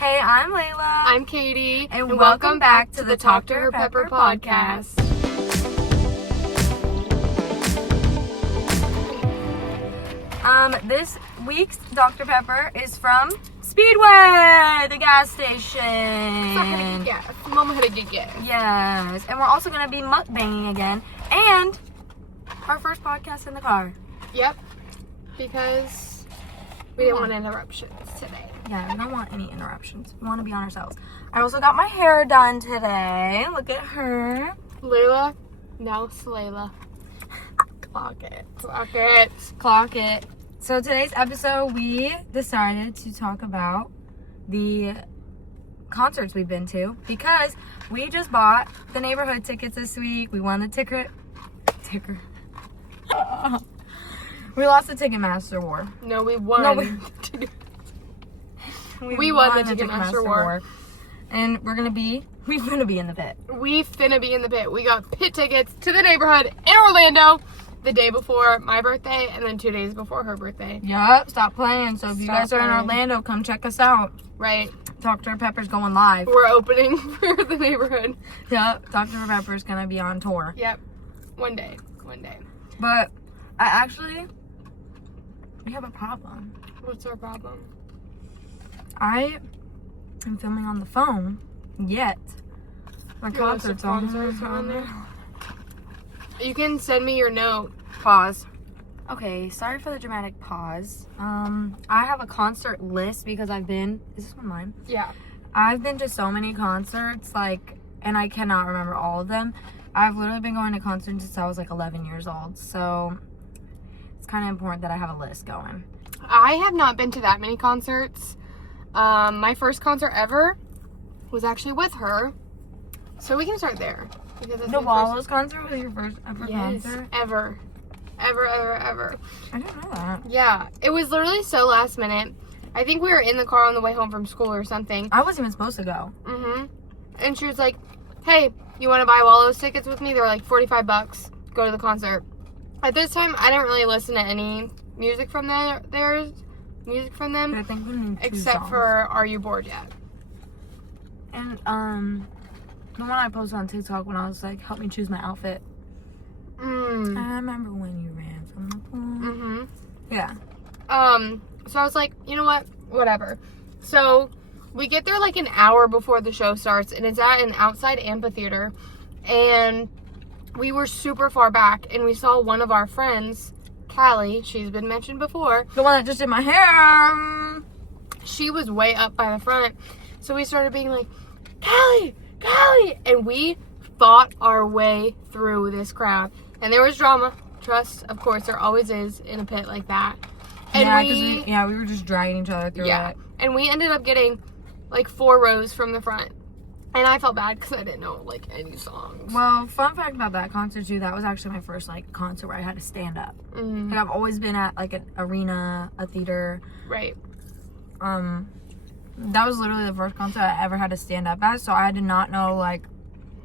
Hey, I'm Layla. I'm Katie. And welcome back to the Talk to Her Pepper podcast. This week's Dr. Pepper is from Speedway, the gas station. Mama had a good gas. Yes, and we're also going to be mukbanging again. And our first podcast in the car. Yep, because we didn't want interruptions today. Yeah, we don't want any interruptions. We want to be on ourselves. I also got my hair done today. Look at her. Layla, now it's Layla. Clock it. Clock it. Clock it. So today's episode, we decided to talk about the concerts we've been to because we just bought the neighborhood tickets this week. We won the ticker. We lost the Ticketmaster war. No, we won. We won the Ticketmaster war. And we're finna be in the pit. We finna be in the pit. We got pit tickets to the neighborhood in Orlando the day before my birthday and then 2 days before her birthday. Yup, stop playing. So if you guys are in Orlando, come check us out. Right. Dr. Pepper's going live. We're opening for the neighborhood. Yep, Dr. Pepper's gonna be on tour. Yep. One day. But we have a problem. What's our problem? I am filming on the phone, yet my concert's on there. You can send me your note. Pause. Okay, sorry for the dramatic pause. I have a concert list because is this one mine? Yeah. I've been to so many concerts, and I cannot remember all of them. I've literally been going to concerts since I was 11 years old, so it's kind of important that I have a list going. I have not been to that many concerts. My first concert ever was actually with her, so we can start there. The Wallows concert was your first ever concert? Ever. I didn't know that. Yeah, it was literally so last minute. I think we were in the car on the way home from school or something. I wasn't even supposed to go. And she was like, hey, you want to buy Wallows tickets with me? They're like $45. Go to the concert. At this time, I didn't really listen to any music from them, I think we need except songs. for Are You Bored Yet? And the one I posted on TikTok when I was like, help me choose my outfit. I remember when you ran from the pool. Yeah. So I was like, you know what? Whatever. So we get there an hour before the show starts, and it's at an outside amphitheater. And we were super far back, and we saw one of our friends, Callie. She's been mentioned before. The one that just did my hair. She was way up by the front. So we started being like, Callie! And we fought our way through this crowd. And there was drama. Trust, of course, there always is in a pit like that. And we were just dragging each other through it. And we ended up getting 4 rows from the front. And I felt bad because I didn't know any songs. Well, fun fact about that concert too, that was actually my first concert where I had to stand up. I've always been at an arena, a theater. Right. That was literally the first concert I ever had to stand up at, so I did not know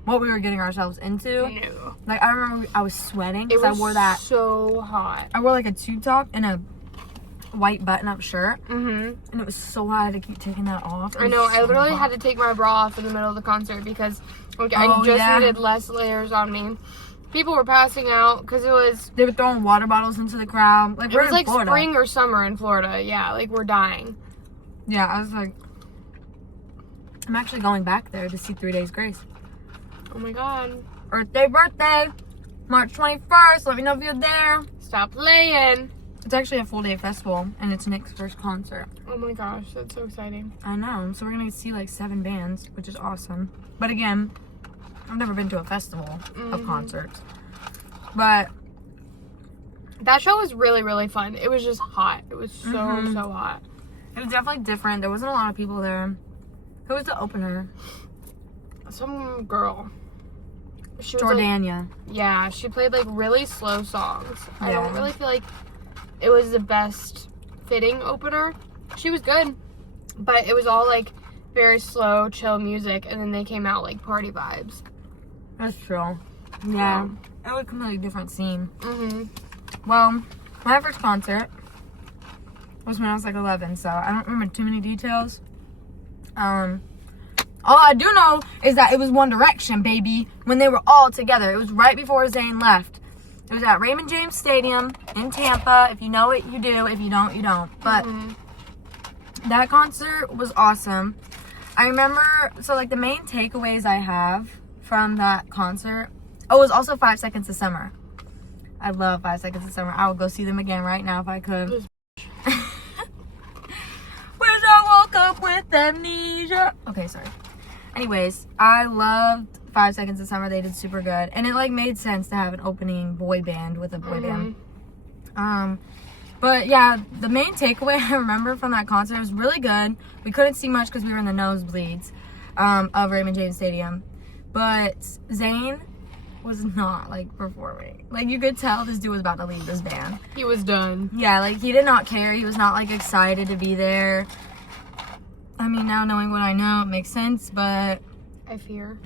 what we were getting ourselves into. No. I remember I was sweating because I wore that. So hot. I wore a tube top and a white button-up shirt. And it was so hot I had to keep taking that off. I know. I literally had to take my bra off in the middle of the concert because I just needed less layers on me. People were passing out because they were throwing water bottles into the crowd. It was spring or summer in Florida. Yeah, we're dying. Yeah, I was I'm actually going back there to see 3 Days Grace. Oh my god. Birthday, March 21st. Let me know if you're there. Stop playing. It's actually a full day festival, and it's Nick's first concert. Oh my gosh, that's so exciting. I know. So we're going to see 7 bands, which is awesome. But again, I've never been to a festival of concerts. But that show was really, really fun. It was just hot. It was so hot. It was definitely different. There wasn't a lot of people there. Who was the opener? Some girl. She was Jordania. Yeah, she played really slow songs. Yeah. I don't really feel like it was the best fitting opener. She was good, but it was all very slow, chill music, and then they came out party vibes. That's true. Yeah. It was a completely different scene. Mm-hmm. Well, my first concert was when I was like 11, so I don't remember too many details. All I do know is that it was One Direction, baby, when they were all together. It was right before Zayn left. It was at Raymond James Stadium in Tampa. If you know it, you do. If you don't, you don't. But that concert was awesome. I remember, so like the main takeaways I have from that concert, it was also 5 Seconds of Summer. I love 5 Seconds of Summer. I would go see them again right now if I could. Wish I woke up with amnesia. Okay, sorry. Anyways, I loved 5 Seconds of Summer. They did super good. And it like made sense to have an opening boy band with a boy band. But yeah, the main takeaway I remember from that concert was really good. We couldn't see much because we were in the nosebleeds of Raymond James Stadium. But Zayn was not like performing. Like you could tell this dude was about to leave this band. He was done. Yeah, like he did not care. He was not like excited to be there. I mean, now knowing what I know, it makes sense, but I fear.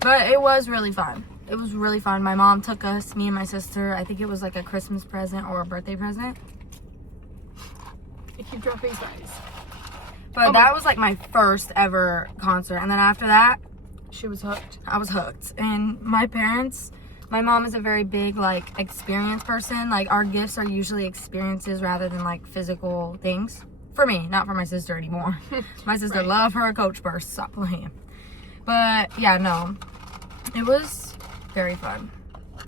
But it was really fun. It was really fun. My mom took us, me and my sister. I think it was like a Christmas present or a birthday present. I keep dropping size. But that was like my first ever concert. And then after that, she was hooked. I was hooked. And my parents, my mom is a very big like experience person. Like our gifts are usually experiences rather than like physical things. For me, not for my sister anymore. My sister loved her Coach purse. Stop playing. But yeah, no. It was very fun.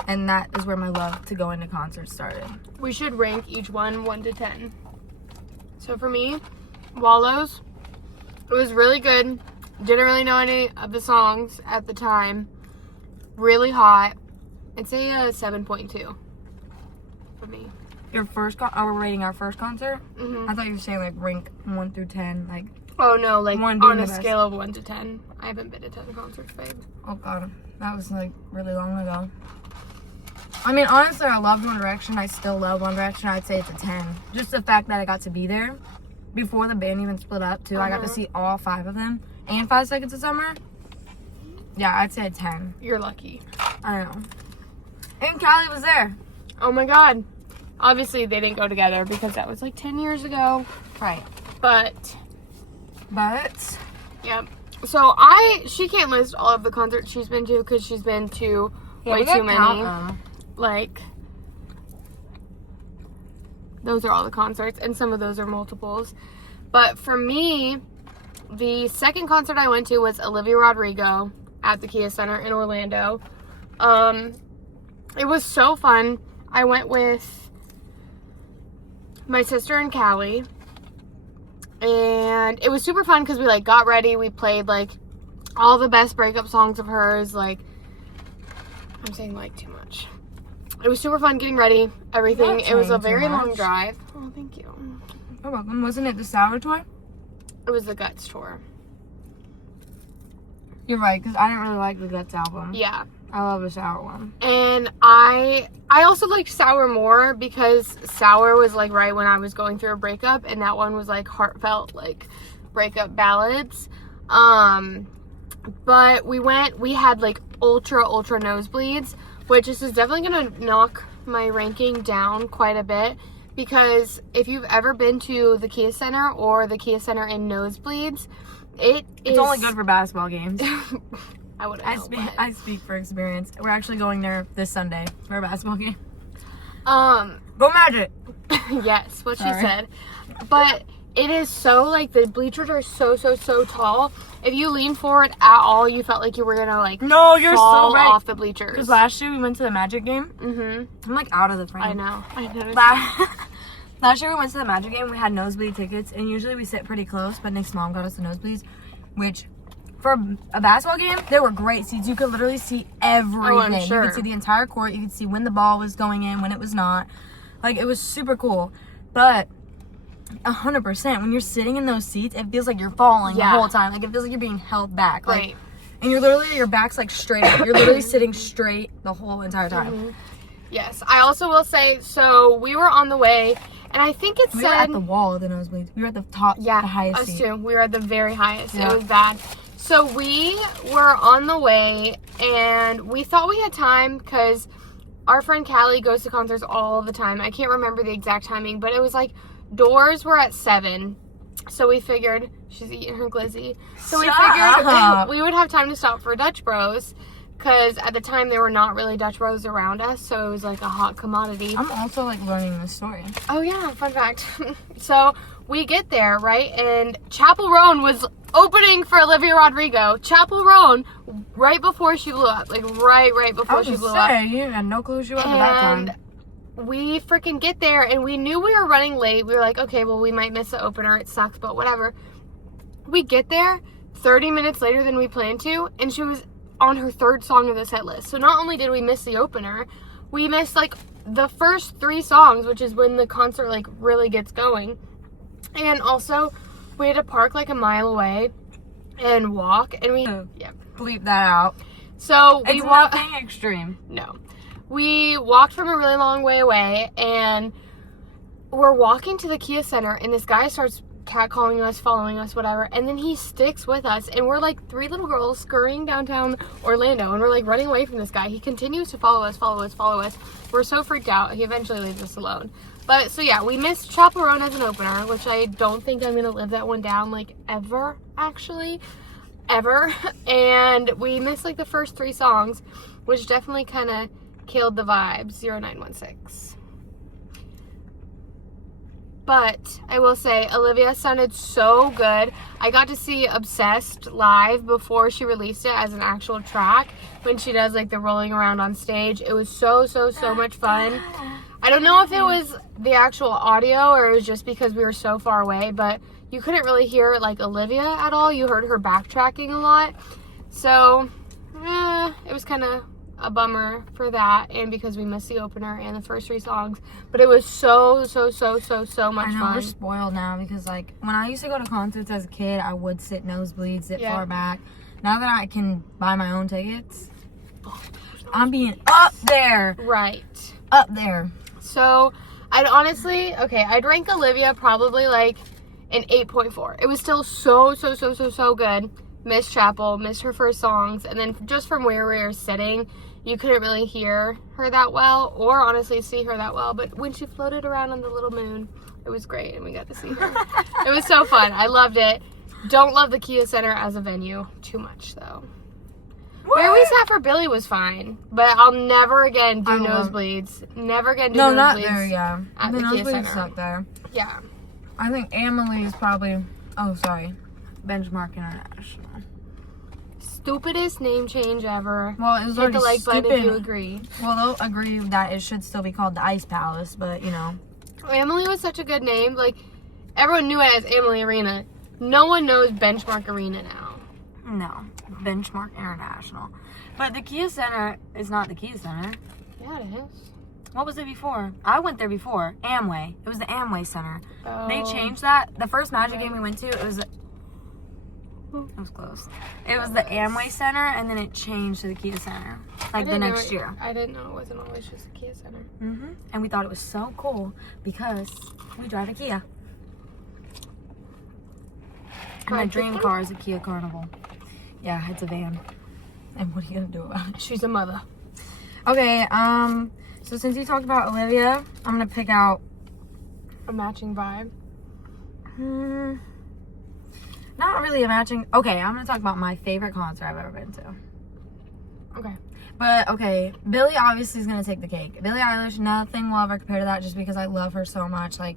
And that is where my love to go into concerts started. We should rank each one 1 to 10. So for me, Wallows, it was really good. Didn't really know any of the songs at the time. Really hot. I'd say a 7.2 for me. Your first we're rating our first concert? I thought you were saying like rank 1 through 10, like. Oh no, like on a scale of 1 to 10. I haven't been to 10 concerts, babe. Oh god, that was like really long ago. I mean, honestly, I loved One Direction. I still love One Direction. I'd say it's a 10. Just the fact that I got to be there before the band even split up too. I got to see all 5 of them and 5 Seconds of Summer. Yeah, I'd say a 10. You're lucky. I know. And Callie was there. Oh my god. Obviously, they didn't go together because that was like 10 years ago. Right. But, yeah. So, she can't list all of the concerts she's been to because she's been to way too many. Like, those are all the concerts, and some of those are multiples. But for me, the second concert I went to was Olivia Rodrigo at the Kia Center in Orlando. It was so fun. I went with my sister and Callie, and it was super fun because we like got ready. We played like all the best breakup songs of hers. Like, I'm saying like too much. It was super fun getting ready, everything. It was a very long drive. Oh, thank you. You're welcome. Wasn't it the Sour tour? It was the Guts tour. You're right, because I didn't really like the Guts album. Yeah. I love the Sour one. And I also liked Sour more because Sour was like right when I was going through a breakup, and that one was like heartfelt, like breakup ballads. But we had like ultra nosebleeds, which this is definitely gonna knock my ranking down quite a bit, because if you've ever been to the Kia Center or the Kia Center in nosebleeds, it's only good for basketball games. I wouldn't know, I speak for experience. We're actually going there this Sunday for a basketball game. Go Magic! Yes, what she said. But it is so, like, the bleachers are so tall. If you lean forward at all, you felt like you were gonna, like, no, you're fall so right. off the bleachers. Because last year we went to the Magic game. I'm, like, out of the frame. I know. I noticed. Last year we went to the Magic game. We had nosebleed tickets, and usually we sit pretty close, but Nick's mom got us the nosebleeds, which, for a basketball game, there were great seats. You could literally see everything. Oh, I'm sure. You could see the entire court. You could see when the ball was going in, when it was not. Like, it was super cool. But 100%, when you're sitting in those seats, it feels like you're falling the whole time. Like, it feels like you're being held back. Like, right. And you're literally, your back's like straight up. You're literally sitting straight the whole entire time. Yes. I also will say, so we were on the way, and I think it said... We were at the wall of the nosebleeds. We were at the top, the highest seat. Us too. We were at the very highest. Yeah. It was bad. So we were on the way, and we thought we had time because our friend Callie goes to concerts all the time. I can't remember the exact timing, but it was like doors were at 7, So we figured, she's eating her glizzy. So we Shut figured up. we would have time to stop for Dutch Bros. Because at the time, there were not really Dutch Bros around us. So it was like a hot commodity. I'm also like learning this story. Oh, yeah. Fun fact. So we get there, right? And Chapel Roan was opening for Olivia Rodrigo. Chapel Roan, right before she blew up. Like, right before she blew up. You had no clue she was at that time. We freaking get there, and we knew we were running late. We were like, okay, well, we might miss the opener. It sucks, but whatever. We get there 30 minutes later than we planned to, and she was on her third song of the set list. So not only did we miss the opener, we missed, like, the first 3 songs, which is when the concert, like, really gets going. And also, we had to park, like, a mile away and walk, and we... Yeah. Bleep that out. So we It's walked... nothing extreme. No. We walked from a really long way away, and we're walking to the Kia Center, and this guy starts catcalling us, following us, whatever, and then he sticks with us, and we're like 3 little girls scurrying downtown Orlando, and we're like running away from this guy. He continues to follow us. We're so freaked out. He eventually leaves us alone. But, so yeah, we missed Chapel Roan as an opener, which I don't think I'm going to live that one down, like, ever, actually. Ever. And we missed, like, the first 3 songs, which definitely kind of killed the vibes. 0916. But I will say, Olivia sounded so good. I got to see Obsessed live before she released it as an actual track when she does like the rolling around on stage. It was so much fun. I don't know if it was the actual audio or it was just because we were so far away, but you couldn't really hear like Olivia at all. You heard her backtracking a lot. So, it was kind of a bummer for that, and because we missed the opener and the first 3 songs, but it was so much I know, fun. we're spoiled now because like when I used to go to concerts as a kid, I would sit nosebleed, sit far back. Now that I can buy my own tickets, I'm being up there. Right. Up there. So I'd rank Olivia probably like an 8.4. It was still so good. Missed Chapel, missed her first songs, and then just from where we were sitting, you couldn't really hear her that well, or honestly see her that well, but when she floated around on the little moon, it was great, and we got to see her. It was so fun. I loved it. Don't love the Kia Center as a venue too much, though. What? Where we sat for Billy was fine, but I'll never again do nosebleeds. Never again do nosebleeds. No, not there, yeah. At the the Kia nosebleeds Center. suck there. Yeah. I think Emily is probably, Benchmark International. Stupidest name change ever. Well, it was Hit already the like button stupid. if you agree. Well, they'll agree that it should still be called the Ice Palace, but you know. Emily was such a good name. Like, everyone knew it as Emily Arena. No one knows Benchmark Arena now. No, Benchmark International. But the Kia Center is not the Kia Center. Yeah, it is. What was it before? I went there before. Amway. It was the Amway Center. Oh. They changed that. The first Magic game we went to, it was close. It was the Amway Center, and then it changed to the Kia Center, like the next year. I didn't know it wasn't always just the Kia Center. And we thought it was so cool because we drive a Kia. And my dream car is a Kia Carnival. Yeah, it's a van. And what are you gonna do about it? She's a mother. Okay, so since you talked about Olivia, I'm gonna pick out A matching vibe. not really a matching. Okay, I'm gonna talk about my favorite concert I've ever been to. Okay. But okay, Billie obviously is gonna take the cake. Billie Eilish, nothing will ever compare to that, just because I love her so much. Like,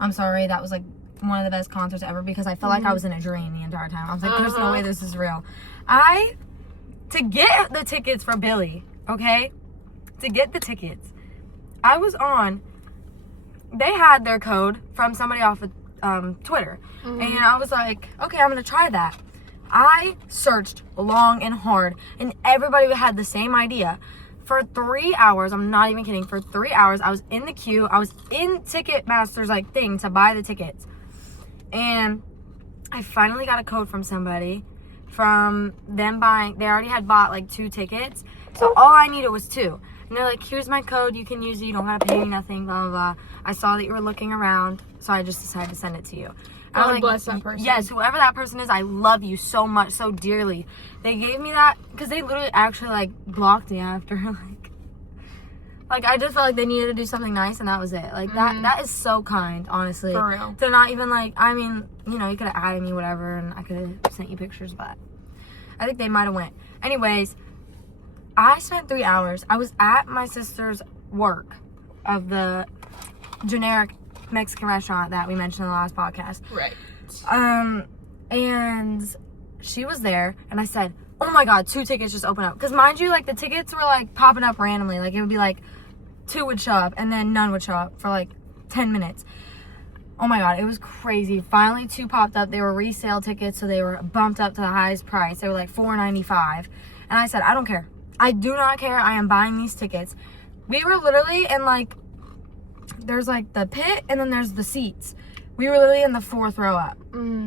I'm sorry, that was like one of the best concerts ever because I felt like I was in a dream the entire time. I was like, there's no way this is real. To get the tickets for Billie, okay? To get the tickets, I was on, they had their code from somebody off of Twitter. And I was like, okay, I'm gonna try that. I searched long and hard, and everybody had the same idea. For 3 hours, I'm not even kidding, for 3 hours, I was in the queue. I was in Ticketmaster's like thing to buy the tickets. And I finally got a code from somebody, from them buying, they already had bought like 2 tickets. So all I needed was 2. And they're like, here's my code, you can use it, you don't have to pay me nothing, blah, blah, blah. I saw that you were looking around, so I just decided to send it to you. God like, bless that person. Yes, whoever that person is, I love you so much, so dearly. They gave me that, because they literally actually, like, blocked me after, Like, I just felt like they needed to do something nice, and that was it. Like, that is so kind, honestly. For real. To not even, like, I mean, you know, you could have added me, whatever, and I could have sent you pictures, but I think they might have went. Anyways, I spent 3 hours. I was at my sister's work of the generic Mexican restaurant that we mentioned in the last podcast. Right. And she was there, and I said, oh my God, 2 tickets just opened up. Because mind you, like, the tickets were, like, popping up randomly. Like, it would be, like, 2 would show up, and then none would show up for, like, 10 minutes. Oh my God, it was crazy. Finally, 2 popped up. They were resale tickets, so they were bumped up to the highest price. They were, like, $4.95. And I said, I don't care. I do not care. I am buying these tickets. We were literally in, like, there's, like, the pit, and then there's the seats. We were literally in the 4th row up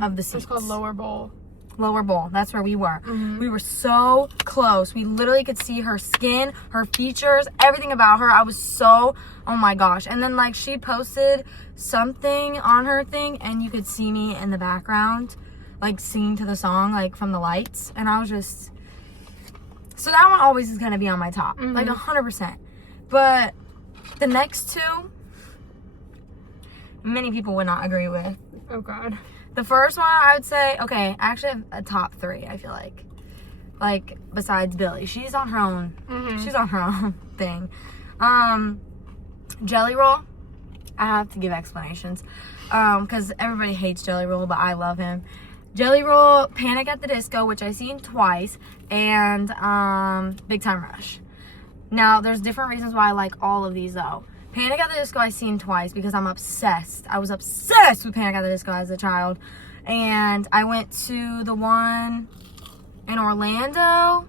of the seats. It's called Lower Bowl. Lower bowl. That's where we were. We were so close. We literally could see her skin, her features, everything about her. I was so, oh my gosh. And then, like, she posted something on her thing, and you could see me in the background, like, singing to the song, like, from the lights. And I was just, so that one always is going to be on my top, like, 100%. But the next 2, many people would not agree with. Oh, God. The first one, I would say, okay, I actually have a top 3, I feel like. Like, besides Billy. She's on her own. She's on her own thing. Jelly Roll. I have to give explanations. Because everybody hates Jelly Roll, but I love him. Jelly Roll, Panic at the Disco, which I've seen twice, and Big Time Rush. Now, there's different reasons why I like all of these, though. Panic at the Disco I've seen twice because I'm obsessed. I was obsessed with Panic at the Disco as a child. And I went to the one in Orlando.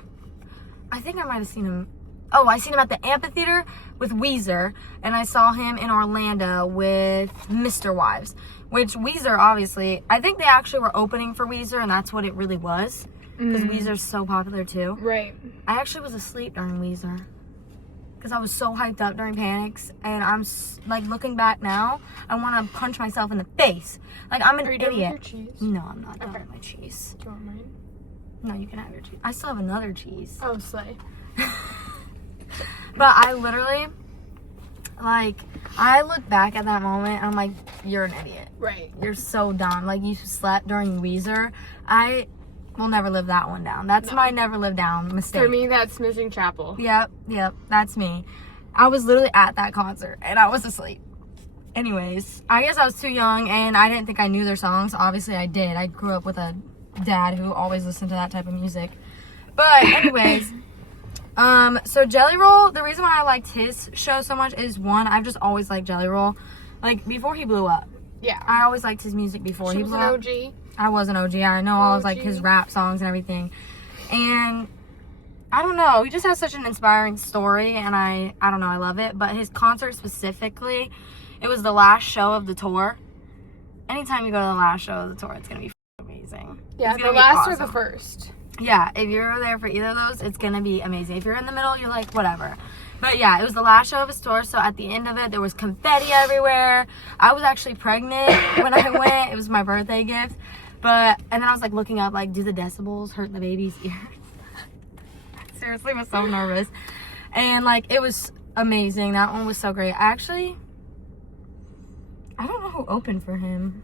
I think I might have seen him. Oh, I seen him at the amphitheater with Weezer. And I saw him in Orlando with Mr. Wives. Which Weezer, obviously, I think they actually were opening for Weezer, and that's what it really was. Because Weezer's so popular, too. Right. I actually was asleep during Weezer. Because I was so hyped up during Panics, and I'm, like, looking back now, I want to punch myself in the face. Like, I'm an idiot. Done with your cheese? No, I'm not done with my cheese. Do you want mine? No, you can have your cheese. I still have another cheese. Oh, slay. But I literally, like, I look back at that moment, and I'm like, you're an idiot. Right. You're so dumb. Like, you slept during Weezer. I will never live that one down. That's my never live down mistake. For me, that's missing chapel. Yep, that's me. I was literally at that concert, and I was asleep. Anyways, I guess I was too young, and I didn't think I knew their songs. Obviously, I did. I grew up with a dad who always listened to that type of music. But anyways, so Jelly Roll, the reason why I liked his show so much is, one, I've just always liked Jelly Roll. Like, before he blew up. Yeah. I always liked his music before he blew up. She was an OG. I was an OG. I know all of, like, his rap songs and everything. And I don't know. He just has such an inspiring story, and I don't know. I love it. But his concert specifically, it was the last show of the tour. Anytime you go to the last show of the tour, it's going to be amazing. Yeah, it's the last or the first. Yeah, if you're there for either of those, it's going to be amazing. If you're in the middle, you're like, whatever. But yeah, it was the last show of his tour, so at the end of it, there was confetti everywhere. I was actually pregnant when I went. It was my birthday gift. And then I was like looking up, like, do the decibels hurt the baby's ears? Seriously, I was so nervous. And, like, it was amazing. That one was so great. Actually, I don't know who opened for him.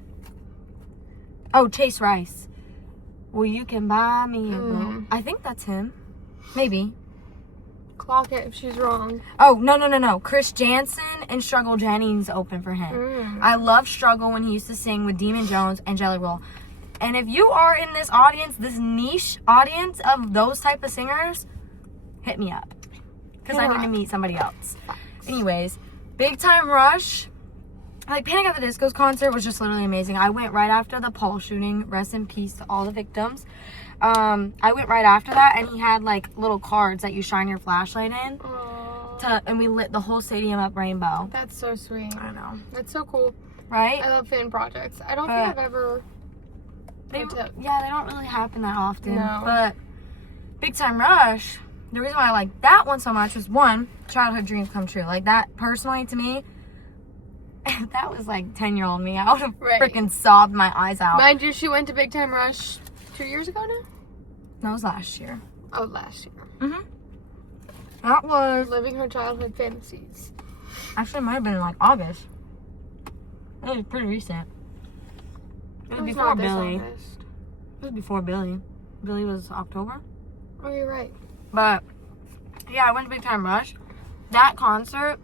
Oh, Chase Rice. Well, you can buy me a boat. I think that's him. Maybe. Clock it if she's wrong. Oh, no. Chris Jansen and Struggle Jennings open for him. I love Struggle when he used to sing with Demon Jones and Jelly Roll. And if you are in this audience, this niche audience of those type of singers, hit me up. Because I need to meet somebody else. Anyways, Big Time Rush. Like, Panic at the Disco's concert was just literally amazing. I went right after the Paul shooting. Rest in peace to all the victims. I went right after that, and he had, like, little cards that you shine your flashlight in. And we lit the whole stadium up rainbow. That's so sweet. I know. That's so cool. Right? I love fan projects. I don't think I've ever... They don't really happen that often. No. But Big Time Rush, the reason why I like that one so much was, one, childhood dreams come true. Like, that, personally, to me, that was like 10-year-old me. I would have freaking sobbed my eyes out. Mind you, she went to Big Time Rush 2 years ago now? No, it was last year. Oh, last year. That was... Living her childhood fantasies. Actually, it might have been in, like, August. It was pretty recent. It was before not this Billy. August. It was before Billy. Billy was October. Oh, you're right. But, yeah, I went to Big Time Rush. That concert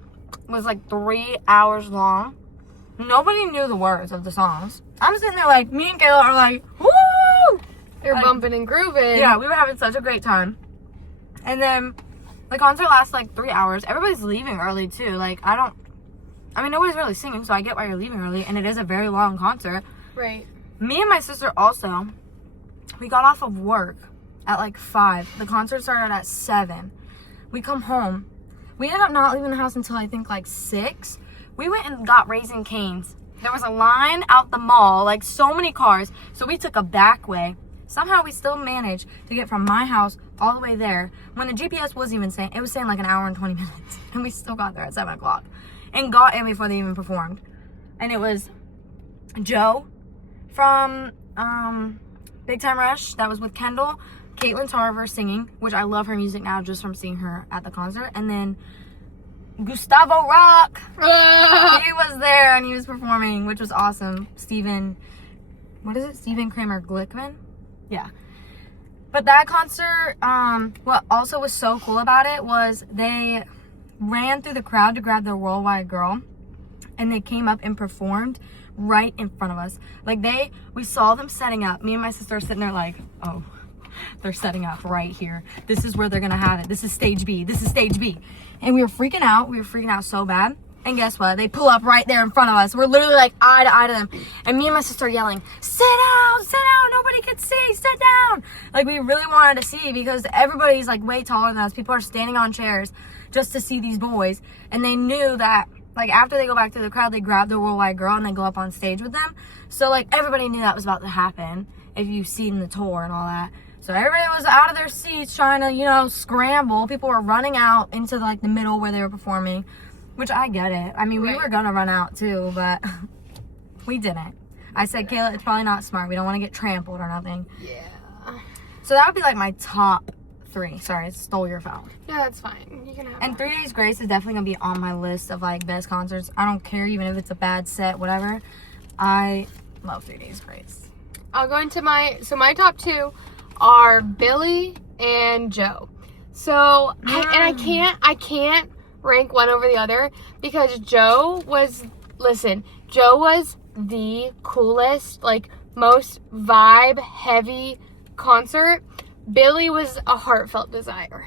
was, like, 3 hours long. Nobody knew the words of the songs. I'm sitting there, like, me and Kayla are like, woo! You're Like, bumping and grooving. yeah, we were having such a great time. And then the concert lasts like 3 hours. Everybody's leaving early too. Like, I mean, nobody's really singing, so I get why you're leaving early. And it is a very long concert. Right. Me and my sister also, we got off of work at like 5. The concert started at 7. We come home. We ended up not leaving the house until I think like 6. We went and got Raising Cane's. There was a line out the mall, like so many cars. So we took a back way. Somehow we still managed to get from my house all the way there when the GPS wasn't even saying, it was saying like an hour and 20 minutes. And we still got there at 7 o'clock and got in before they even performed. And it was Joe from Big Time Rush. That was with Kendall. Caitlin Tarver singing, which I love her music now just from seeing her at the concert. And then Gustavo Rock. He was there and he was performing, which was awesome. Stephen Kramer Glickman? Yeah. But that concert, what also was so cool about it was they ran through the crowd to grab their Worldwide Girl, and they came up and performed right in front of us. Like we saw them setting up. Me and my sister are sitting there like, oh, they're setting up right here. This is where they're gonna have it. This is stage B. This is stage B. And we were freaking out. We were freaking out so bad. And guess what? They pull up right there in front of us. We're literally like eye to eye to them. And me and my sister are yelling, sit down, nobody can see, sit down. Like we really wanted to see because everybody's like way taller than us. People are standing on chairs just to see these boys. And they knew that like after they go back to the crowd, they grab their Worldwide Girl and they go up on stage with them. So like everybody knew that was about to happen if you've seen the tour and all that. So everybody was out of their seats trying to, scramble. People were running out into like the middle where they were performing. Which I get it. I mean, we were going to run out too, but we didn't. I said, Kayla, it's probably not smart. We don't want to get trampled or nothing. Yeah. So that would be like my top 3. Sorry, I stole your phone. Yeah, that's fine. You can have And 3 Days Grace is definitely going to be on my list of like best concerts. I don't care even if it's a bad set, whatever. I love 3 Days Grace. I'll go into my top 2 are Billy and Joe. So, I can't rank one over the other because Joe was the coolest, like most vibe heavy concert. Billy was a heartfelt desire,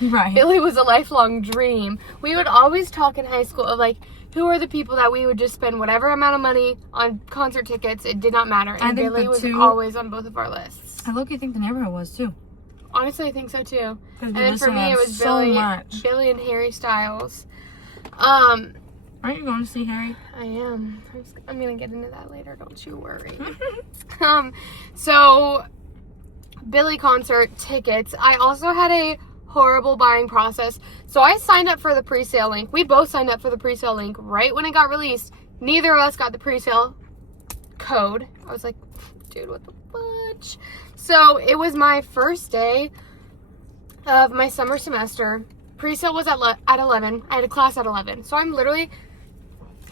Right. Billy was a lifelong dream. We would always talk in high school of like who are the people that we would just spend whatever amount of money on concert tickets. It did not matter, and Billy was always on both of our lists. I low-key think the Neighborhood was too. Honestly, I think so too. And then then for me, it was Billy and Harry Styles. Aren't you going to see Harry? I am. I'm gonna get into that later. Don't you worry. So Billy concert tickets. I also had a horrible buying process. So I signed up for the pre-sale link. We both signed up for the pre-sale link right when it got released. Neither of us got the pre-sale code. I was like, dude, what the fudge? So it was my first day of my summer semester. Pre-sale was at 11. I had a class at 11. So I'm literally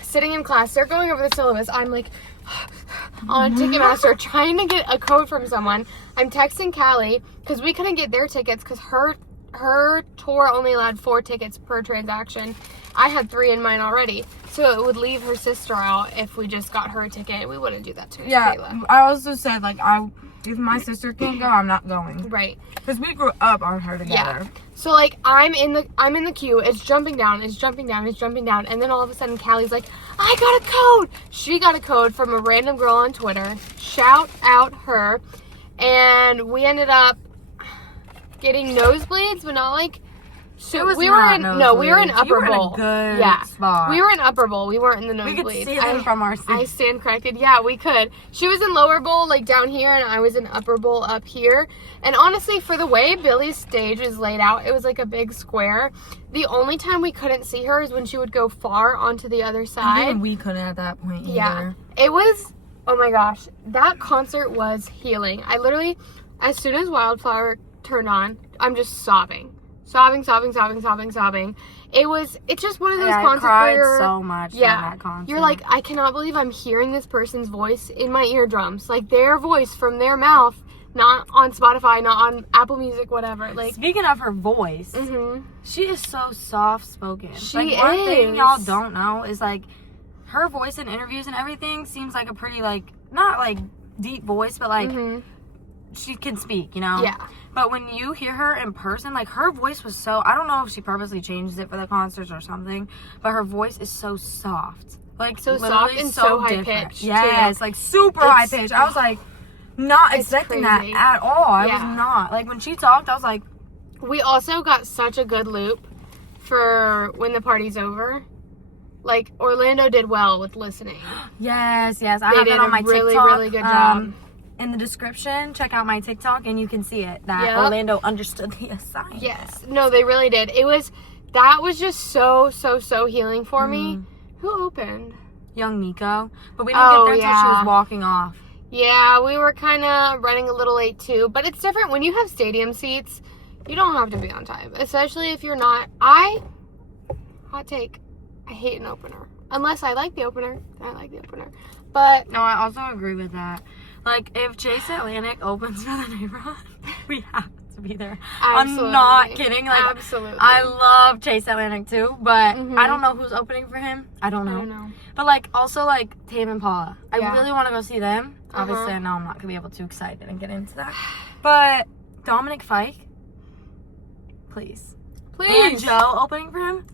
sitting in class. They're going over the syllabus. I'm like on Ticketmaster trying to get a code from someone. I'm texting Callie because we couldn't get their tickets because her tour only allowed 4 tickets per transaction. I had 3 in mine already. So it would leave her sister out if we just got her a ticket. We wouldn't do that to Yeah, Kayla. I also said, like, if my sister can't go, I'm not going. Right. Because we grew up on her together. Yeah. So, like, I'm in the queue. It's jumping down. It's jumping down. It's jumping down. And then all of a sudden, Callie's like, I got a code. She got a code from a random girl on Twitter. Shout out her. And we ended up getting nosebleeds, but not like... So we were in upper bowl. Good spot. We were in upper bowl. We weren't in the nosebleeds. We could see them from our seat. I stand corrected. Yeah, we could. She was in lower bowl, like down here, and I was in upper bowl up here. And honestly, for the way Billy's stage is laid out, it was like a big square. The only time we couldn't see her is when she would go far onto the other side. Even we couldn't at that point either. Yeah, it was. Oh my gosh, that concert was healing. I literally, as soon as Wildflower turned on, I'm just sobbing. sobbing. It's just one of those concerts cried where so much during that concert. you're like, I cannot believe I'm hearing this person's voice in my eardrums. Like, their voice from their mouth, not on Spotify, not on Apple Music, whatever. Like, speaking of her voice, she is so soft-spoken. One thing y'all don't know is, like, her voice in interviews and everything seems like a pretty, like, not, like, deep voice, but, like, she can speak, you know? Yeah. But when you hear her in person, like, her voice was so, I don't know if she purposely changes it for the concerts or something, but her voice is so soft. Like, so soft and so high-pitched, yes, too. Like, super high-pitched. I was, like, not expecting that at all. I was not. Like, when she talked, I was like... We also got such a good loop for When the Party's Over. Like, Orlando did well with listening. Yes. I have it on my TikTok. Really good job. In the description, check out my TikTok and you can see it. That Orlando understood the assignment. Yes. No, they really did. That was just so healing for me. Who opened? Young Nico. But we didn't get there until she was walking off. Yeah, we were kind of running a little late too. But it's different. When you have stadium seats, you don't have to be on time. Especially if you're not. Hot take, I hate an opener. Unless I like the opener, then I like the opener. But... No, I also agree with that. Like, if Chase Atlantic opens for the neighborhood, we have to be there. Absolutely. I'm not kidding. Like, absolutely. I love Chase Atlantic too, but I don't know who's opening for him. I don't know. But, like, also, like, Tame and Paula. I really want to go see them. Obviously, I know I'm not going to be able to excited and get into that. But Dominic Fike, please. And Joe opening for him.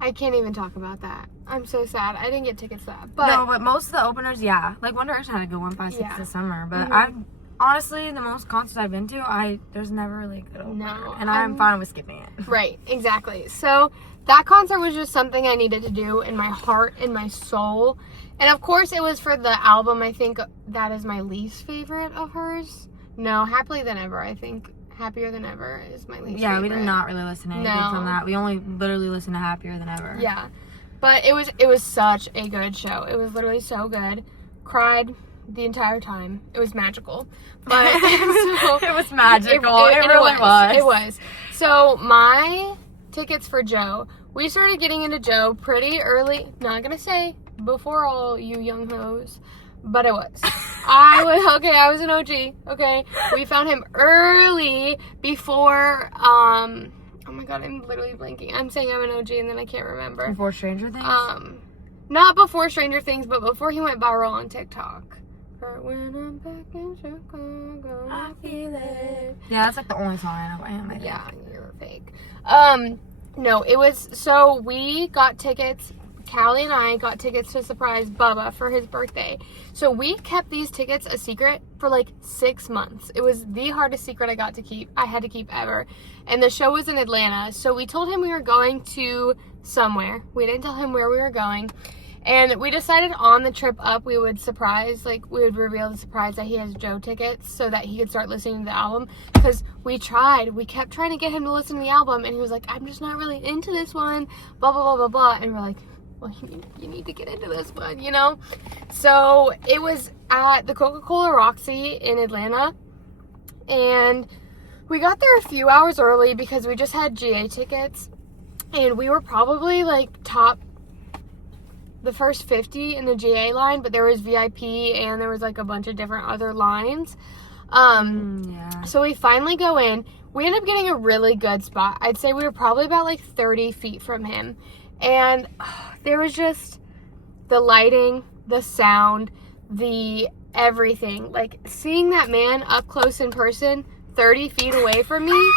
I can't even talk about that. I'm so sad. I didn't get tickets to that. But no, but most of the openers, like One Direction had a good 156 this summer. But I've honestly, the most concerts I've been to, there's never really a good opener. No, and I'm fine with skipping it. Right, exactly. So that concert was just something I needed to do in my heart and my soul. And of course, it was for the album. I think that is my least favorite of hers. No, Happily Than Ever, I think. Happier Than Ever is my least favorite. Yeah, we did not really listen to anything from that. We only literally listened to Happier Than Ever. Yeah. But it was such a good show. It was literally so good. Cried the entire time. It was magical. But it was magical. It really was. It was. So my tickets for Joe, we started getting into Joe pretty early. Not gonna say before all you young hoes, but it was. I was an OG. Okay, we found him early before. Oh my god, I'm literally blanking. I'm saying I'm an OG and then I can't remember. Before Stranger Things? Not before Stranger Things, but before he went viral on TikTok. For when I'm back in Chicago, I feel it. Yeah, that's like the only song I know by him, I think. Yeah, you're fake. No, it was, so we got tickets. Callie and I got tickets to surprise Bubba for his birthday. So we kept these tickets a secret for like 6 months. It was the hardest secret I had to keep ever. And the show was in Atlanta. So we told him we were going to somewhere. We didn't tell him where we were going. And we decided on the trip up we would reveal the surprise that he has Joe tickets so that he could start listening to the album. Because we kept trying to get him to listen to the album. And he was like, I'm just not really into this one. Blah, blah, blah, blah, blah. And we're like, well, you need to get into this one, you know? So it was at the Coca-Cola Roxy in Atlanta. And we got there a few hours early because we just had GA tickets. And we were probably like the first 50 in the GA line, but there was VIP and there was like a bunch of different other lines. So we finally go in. We ended up getting a really good spot. I'd say we were probably about like 30 feet from him. And there was just the lighting, the sound, the everything. Like, seeing that man up close in person, 30 feet away from me.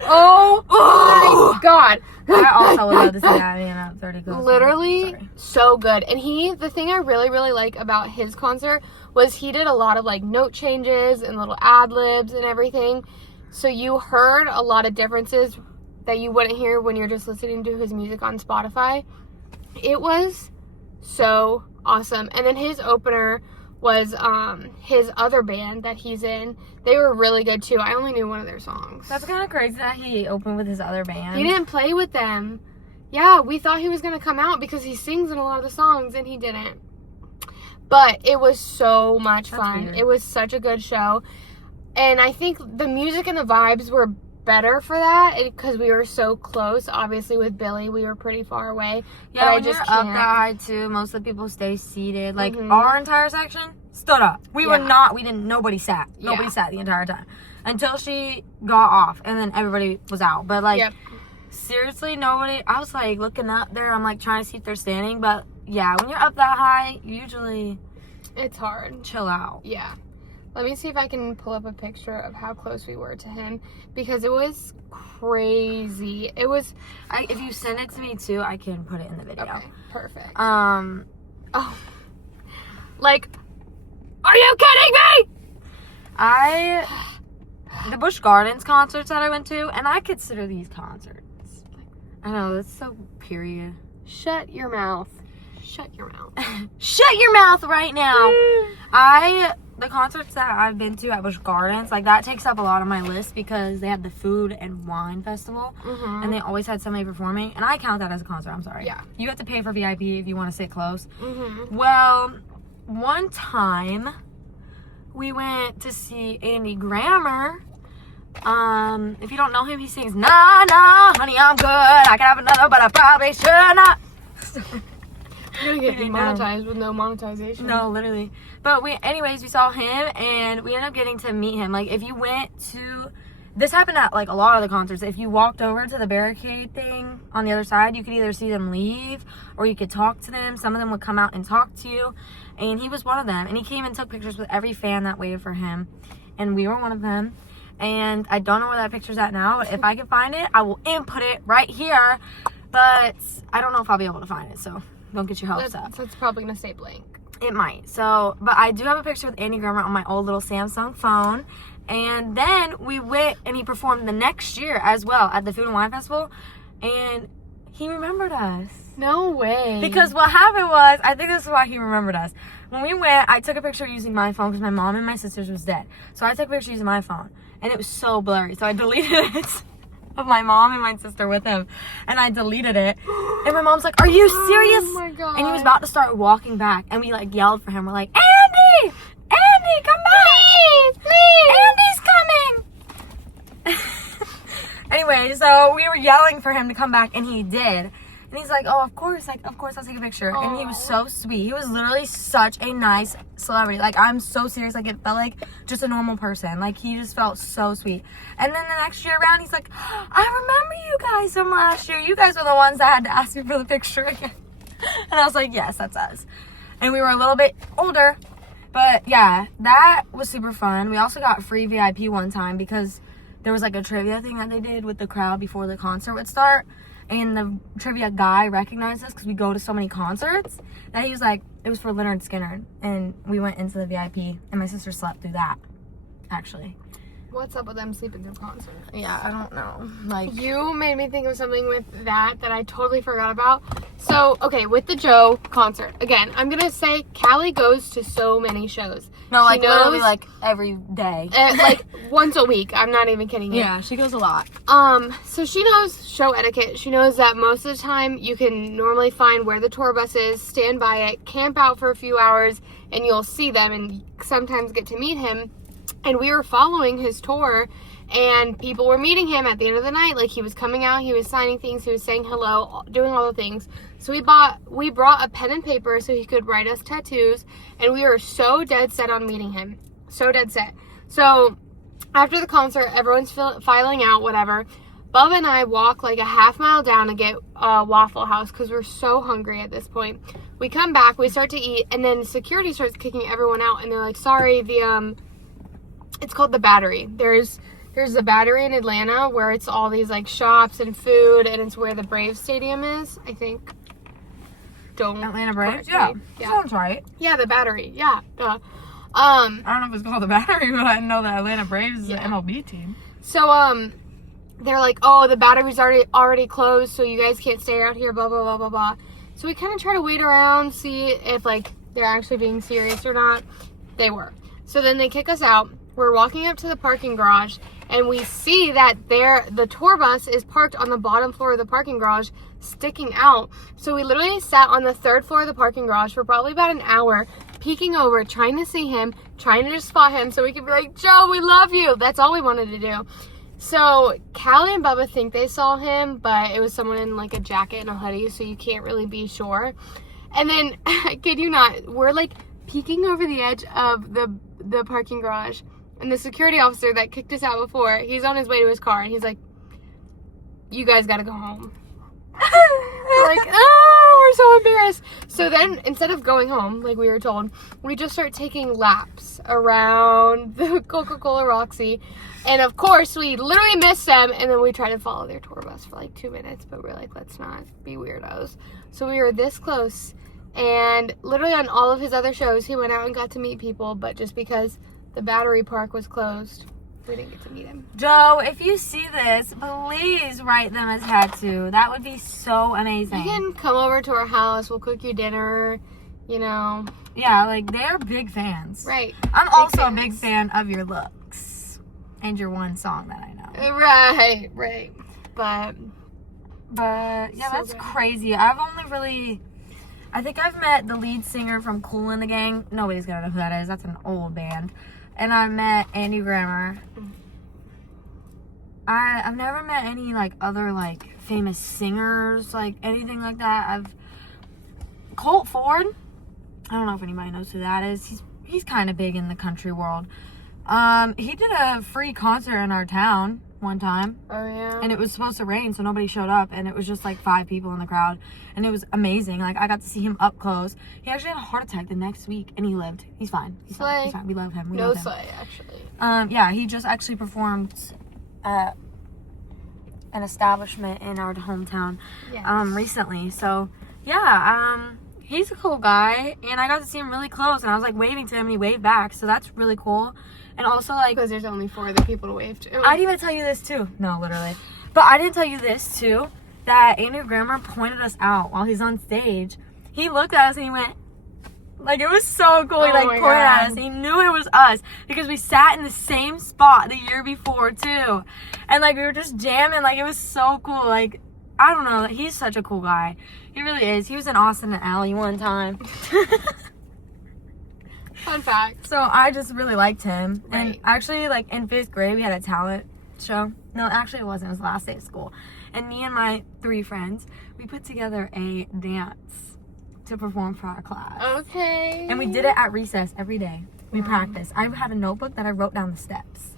Oh my god. I also would love to see that man up 30 close. Literally so good. And the thing I really, really like about his concert was he did a lot of like note changes and little ad-libs and everything. So you heard a lot of differences that you wouldn't hear when you're just listening to his music on Spotify. It was so awesome. And then his opener was his other band that he's in. They were really good too. I only knew one of their songs. That's kind of crazy that he opened with his other band. He didn't play with them. Yeah, we thought he was going to come out because he sings in a lot of the songs and he didn't. But it was so much fun. Weird. It was such a good show. And I think the music and the vibes were better for that because we were so close. Obviously, with Billy, we were pretty far away. Yeah, but when you're up that high too, most of the people stay seated. Like our entire section stood up. Nobody sat. Nobody sat the entire time until she got off, and then everybody was out. But like, seriously, nobody. I was like looking up there. I'm like trying to see if they're standing, but yeah, when you're up that high, usually it's hard. Chill out. Yeah. Let me see if I can pull up a picture of how close we were to him because it was crazy. It was. If you send it to me too, I can put it in the video. Okay, perfect. Like, are you kidding me? The Busch Gardens concerts that I went to, and I consider these concerts. I know, that's so period. Shut your mouth. Shut your mouth. Shut your mouth right now. The concerts that I've been to at Busch Gardens, like that takes up a lot of my list because they had the food and wine festival, and they always had somebody performing, and I count that as a concert. I'm sorry. Yeah. You have to pay for VIP if you want to sit close. Well, one time we went to see Andy Grammer. If you don't know him, he sings "Nah, nah, honey, I'm good. I can have another, but I probably should not." You're gonna get demonetized with no monetization. No, literally. But we saw him, and we ended up getting to meet him. Like, if you went to, this happened at like a lot of the concerts. If you walked over to the barricade thing on the other side, you could either see them leave or you could talk to them. Some of them would come out and talk to you, and he was one of them. And he came and took pictures with every fan that waited for him, and we were one of them. And I don't know where that picture's at now, but if I can find it, I will input it right here. But I don't know if I'll be able to find it, so don't get your hopes up. So it's probably gonna stay blank. It might. So, but I do have a picture with Andy Grammer on my old little Samsung phone. And then we went and he performed the next year as well at the Food and Wine Festival. And he remembered us. No way. Because what happened was, I think this is why he remembered us. When we went, I took a picture using my phone because my mom and my sister's was dead. So I took a picture using my phone. And it was so blurry. So I deleted it. Of my mom and my sister with him, and I deleted it, and my mom's like, "Are you serious?" Oh my God. And he was about to start walking back, and we like yelled for him. We're like, "Andy, come back, please, Andy's coming." Anyway, so we were yelling for him to come back, and he did. And he's like, "Oh, of course, I'll take a picture." Aww. And he was so sweet. He was literally such a nice celebrity. Like, I'm so serious. Like, it felt like just a normal person. Like, he just felt so sweet. And then the next year around, he's like, "I remember you guys from last year. You guys were the ones that had to ask me for the picture again." And I was like, "Yes, that's us." And we were a little bit older. But, yeah, that was super fun. We also got free VIP one time because there was, like, a trivia thing that they did with the crowd before the concert would start. And the trivia guy recognized us because we go to so many concerts that he was like, it was for Leonard Skinner. And we went into the VIP, and my sister slept through that, actually. What's up with them sleeping through concerts? Yeah, I don't know. Like, you made me think of something with that I totally forgot about. So, okay, with the Joe concert. Again, I'm going to say Callie goes to so many shows. No, like literally like every day. Like once a week. I'm not even kidding you. Yeah, she goes a lot. So she knows show etiquette. She knows that most of the time you can normally find where the tour bus is, stand by it, camp out for a few hours, and you'll see them and sometimes get to meet him. And we were following his tour, and people were meeting him at the end of the night. Like, he was coming out, he was signing things, he was saying hello, doing all the things. So we brought a pen and paper so he could write us tattoos, and we were so dead set on meeting him. So dead set. So after the concert, everyone's filing out, whatever. Bubba and I walk like a half mile down to get Waffle House because we're so hungry at this point. We come back, we start to eat, and then security starts kicking everyone out, and they're like, "Sorry, it's called the Battery. There's the Battery in Atlanta where it's all these like shops and food, and it's where the Braves Stadium is, I think." Atlanta Braves? Yeah. Sounds right. Yeah, the Battery. Yeah. Duh. I don't know if it's called the Battery, but I know that Atlanta Braves is an MLB team. So they're like, "Oh, the Battery's already closed, so you guys can't stay out here, blah blah blah blah blah." So we kind of try to wait around, see if like they're actually being serious or not. They were. So then they kick us out. We're walking up to the parking garage, and we see that the tour bus is parked on the bottom floor of the parking garage, sticking out. So we literally sat on the third floor of the parking garage for probably about an hour, peeking over, trying to see him, trying to just spot him so we could be like, "Joe, we love you." That's all we wanted to do. So Callie and Bubba think they saw him, but it was someone in like a jacket and a hoodie, so you can't really be sure. And then, I kid you not, we're like peeking over the edge of the parking garage, and the security officer that kicked us out before, he's on his way to his car, and he's like, "You guys gotta go home." We're like, oh, we're so embarrassed. So then, instead of going home, like we were told, we just start taking laps around the Coca-Cola Roxy. And of course, we literally missed them, and then we tried to follow their tour bus for like 2 minutes, but we're like, let's not be weirdos. So we were this close, and literally on all of his other shows, he went out and got to meet people, but just because the Battery Park was closed, we didn't get to meet him. Joe, if you see this, please write them a tattoo. That would be so amazing. You can come over to our house. We'll cook you dinner, you know. Yeah, like, they're big fans. Right. I'm also a big fan of your looks. And your one song that I know. Right. But yeah, so that's good. crazy. I think I've met the lead singer from Kool and the Gang. Nobody's gonna know who that is. That's an old band. And I met Andy Grammer. I've never met any, like, other, like, famous singers, like, anything like that. Colt Ford. I don't know if anybody knows who that is. He's kind of big in the country world. He did a free concert in our town one time. Oh, yeah? And it was supposed to rain, so nobody showed up. And it was just, like, 5 people in the crowd. And it was amazing. Like, I got to see him up close. He actually had a heart attack the next week, and he lived. He's fine. He's fine. We love him. We love him. Slay, actually. Yeah, he just actually performed at an establishment in our hometown recently. So, yeah, he's a cool guy. And I got to see him really close. And I was, like, waving to him, and he waved back. So that's really cool. And also, like... Because there's only 4 other people to wave to. I didn't even tell you this, too. No, literally. But I didn't tell you this, too. That Andrew Grammer pointed us out while he's on stage. He looked at us and he went... Like, it was so cool. He, like, pointed at us. He knew it was us. Because we sat in the same spot the year before, too. And, like, we were just jamming. Like, it was so cool. Like, I don't know. He's such a cool guy. He really is. He was in Austin and Alley one time. Fun fact. So, I just really liked him. Right. And actually, like, in 5th grade, we had a talent show. No, actually, it wasn't. It was the last day of school. And me and my 3 friends, we put together a dance to perform for our class. Okay. And we did it at recess every day. We practiced. I had a notebook that I wrote down the steps.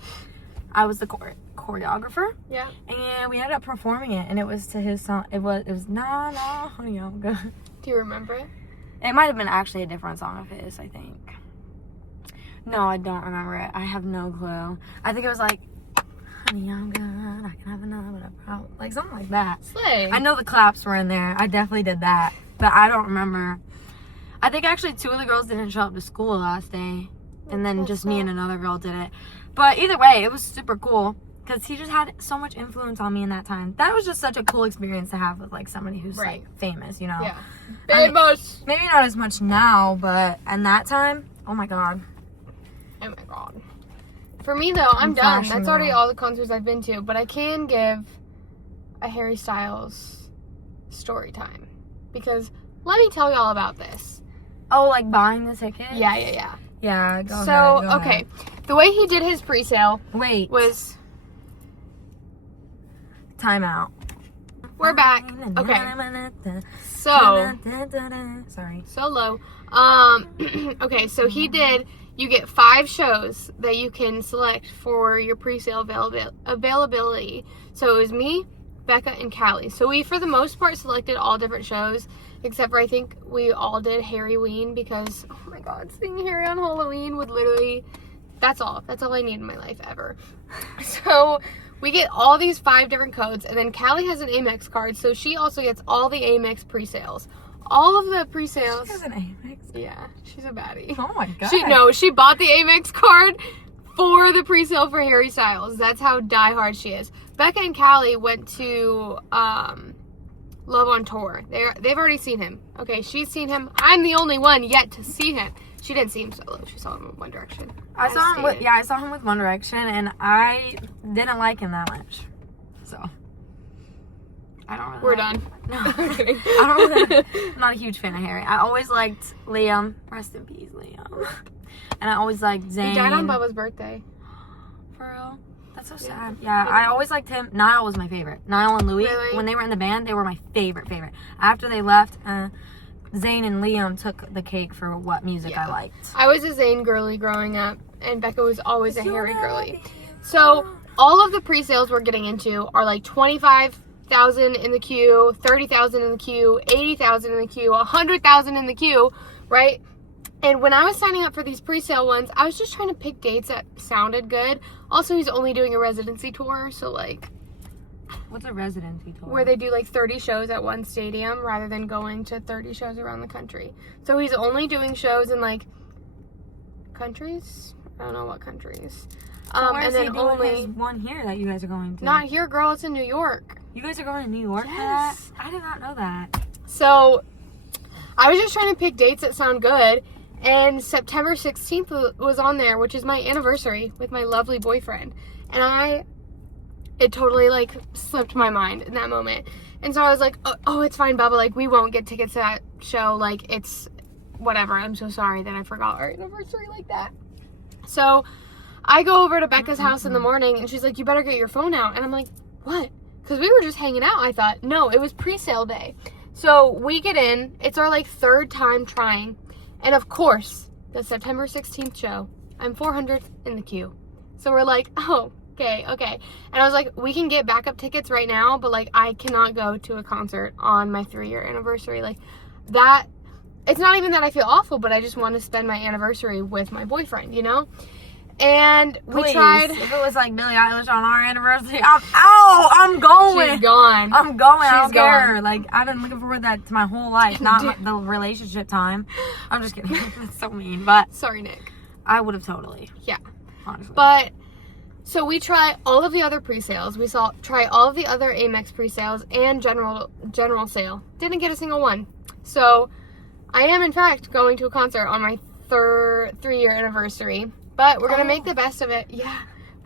I was the choreographer. Yeah. And we ended up performing it, and it was to his song. It was Na Na Honey Yoga. Do you remember it? It might have been actually a different song of his, I think. No, I don't remember it. I have no clue. I think it was like, honey, I'm good. I can have another problem. Like, something like that. Slay. I know the claps were in there. I definitely did that. But I don't remember. I think actually 2 of the girls didn't show up to school last day. And then just me and another girl did it. But either way, it was super cool. Because he just had so much influence on me in that time. That was just such a cool experience to have with, like, somebody who's, like, famous, you know? Yeah. Famous! Maybe not as much now, but in that time, oh my god. Oh my god. For me, though, I'm done. That's already all the concerts I've been to. But I can give a Harry Styles story time. Because let me tell you all about this. Oh, like buying the ticket? Yeah. Yeah, go so, ahead. Okay. The way he did his pre-sale was... Time out. We're back. Okay. So... Sorry. So low. Okay, so he did... You get 5 shows that you can select for your pre-sale availability. So it was me, Becca, and Callie. So we, for the most part, selected all different shows, except for I think we all did Harryween because, oh my god, seeing Harry on Halloween would literally, that's all I need in my life ever. So we get all these 5 different codes, and then Callie has an Amex card, so she also gets all the Amex pre-sales. All of the pre-sales. She has an Amex? Yeah, she's a baddie. Oh my god. She bought the Amex card for the pre-sale for Harry Styles. That's how diehard she is. Becca and Callie went to Love on Tour. They've already seen him. Okay, she's seen him. I'm the only one yet to see him. She didn't see him solo. She saw him with One Direction. I saw him with One Direction, and I didn't like him that much. So I don't really. We're done. No, I'm not a huge fan of Harry. I always liked Liam. Rest in peace, Liam. And I always liked Zayn. He died on Bubba's birthday. For real? That's so sad. Yeah, I always liked him. Niall was my favorite. Niall and Louis, Really? when they were in the band, they were my favorite. After they left, Zayn and Liam took the cake for what music I liked. I was a Zayn girly growing up, and Becca was always a Harry girly. So all of the pre-sales we're getting into are like 25,000 in the queue, 30,000 in the queue, 80,000 in the queue, 100,000 in the queue, right? And when I was signing up for these pre-sale ones, I was just trying to pick dates that sounded good. Also, he's only doing a residency tour, so like... What's a residency tour? Where they do like 30 shows at one stadium rather than going to 30 shows around the country. So he's only doing shows in like countries? I don't know what countries. So where and is then he doing only his one here that you guys are going to? not here, girl. It's in New York. You guys are going to New York for that? I did not know that. So I was just trying to pick dates that sound good. And September 16th was on there, which is my anniversary with my lovely boyfriend. And it totally, like, slipped my mind in that moment. And so I was like, oh, it's fine, Bubba. Like, we won't get tickets to that show. Like, it's whatever. I'm so sorry that I forgot our anniversary like that. So I go over to Becca's house in the morning, and she's like, you better get your phone out. And I'm like, what? Because we were just hanging out, I thought. No, it was pre-sale day. So we get in. It's our, like, third time trying. And of course, the September 16th show, I'm 400th in the queue. So we're like, oh, okay. And I was like, we can get backup tickets right now, but like, I cannot go to a concert on my 3-year anniversary. Like, that, it's not even that I feel awful, but I just want to spend my anniversary with my boyfriend, you know? And we tried. If it was like Billie Eilish on our anniversary, I'm going. She's gone. I'm going. I don't She's care. gone. Like, I've been looking forward to that to my whole life, not the relationship time. I'm just kidding. That's so mean, but Sorry, Nick. I would have totally. Yeah. Honestly. But, so we try all of the other pre-sales. We try all of the other Amex pre-sales and general sale. Didn't get a single one. So, I am, in fact, going to a concert on my 3-year anniversary. But we're going to make the best of it. Yeah.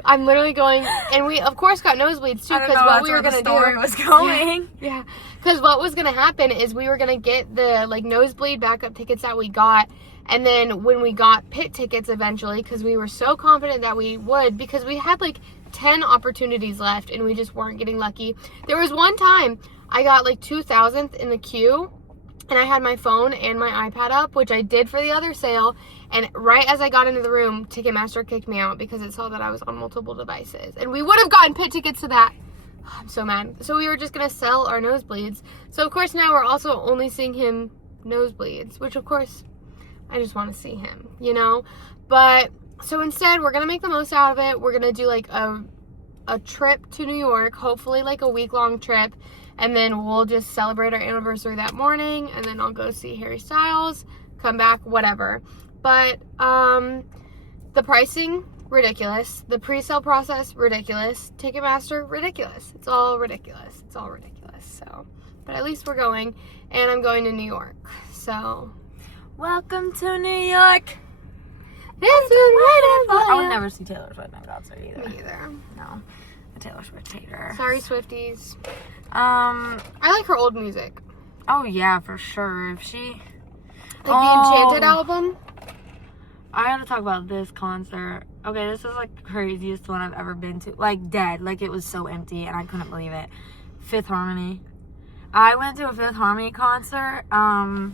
I'm literally going, and we, of course, got nosebleeds, too, because what we were going to do. Was going. Yeah. Because what was going to happen is we were going to get the, like, nosebleed backup tickets that we got, and then when we got pit tickets eventually, because we were so confident that we would, because we had, like, 10 opportunities left, and we just weren't getting lucky. There was one time I got, like, 2,000th in the queue, and I had my phone and my iPad up, which I did for the other sale. And right as I got into the room, Ticketmaster kicked me out because it saw that I was on multiple devices. And we would have gotten pit tickets to that. I'm so mad. So we were just going to sell our nosebleeds. So, of course, now we're also only seeing him nosebleeds, which, of course, I just want to see him, you know? But, so instead, we're going to make the most out of it. We're going to do, like, a trip to New York, hopefully, like, a week-long trip. And then we'll just celebrate our anniversary that morning. And then I'll go see Harry Styles, come back, whatever. But the pricing, ridiculous. The pre-sale process, ridiculous. Ticketmaster, ridiculous. It's all ridiculous. So, but at least we're going. And I'm going to New York. So, welcome to New York. This is right for I would you. never see Taylor Swift in concert either. Me either. No. A Taylor Swift hater. Sorry, Swifties. I like her old music. Oh, yeah, for sure. If she... Like the Enchanted album. I gotta talk about this concert. Okay, this is like the craziest one I've ever been to. Like, dead. Like, it was so empty, and I couldn't believe it. Fifth Harmony. I went to a Fifth Harmony concert. I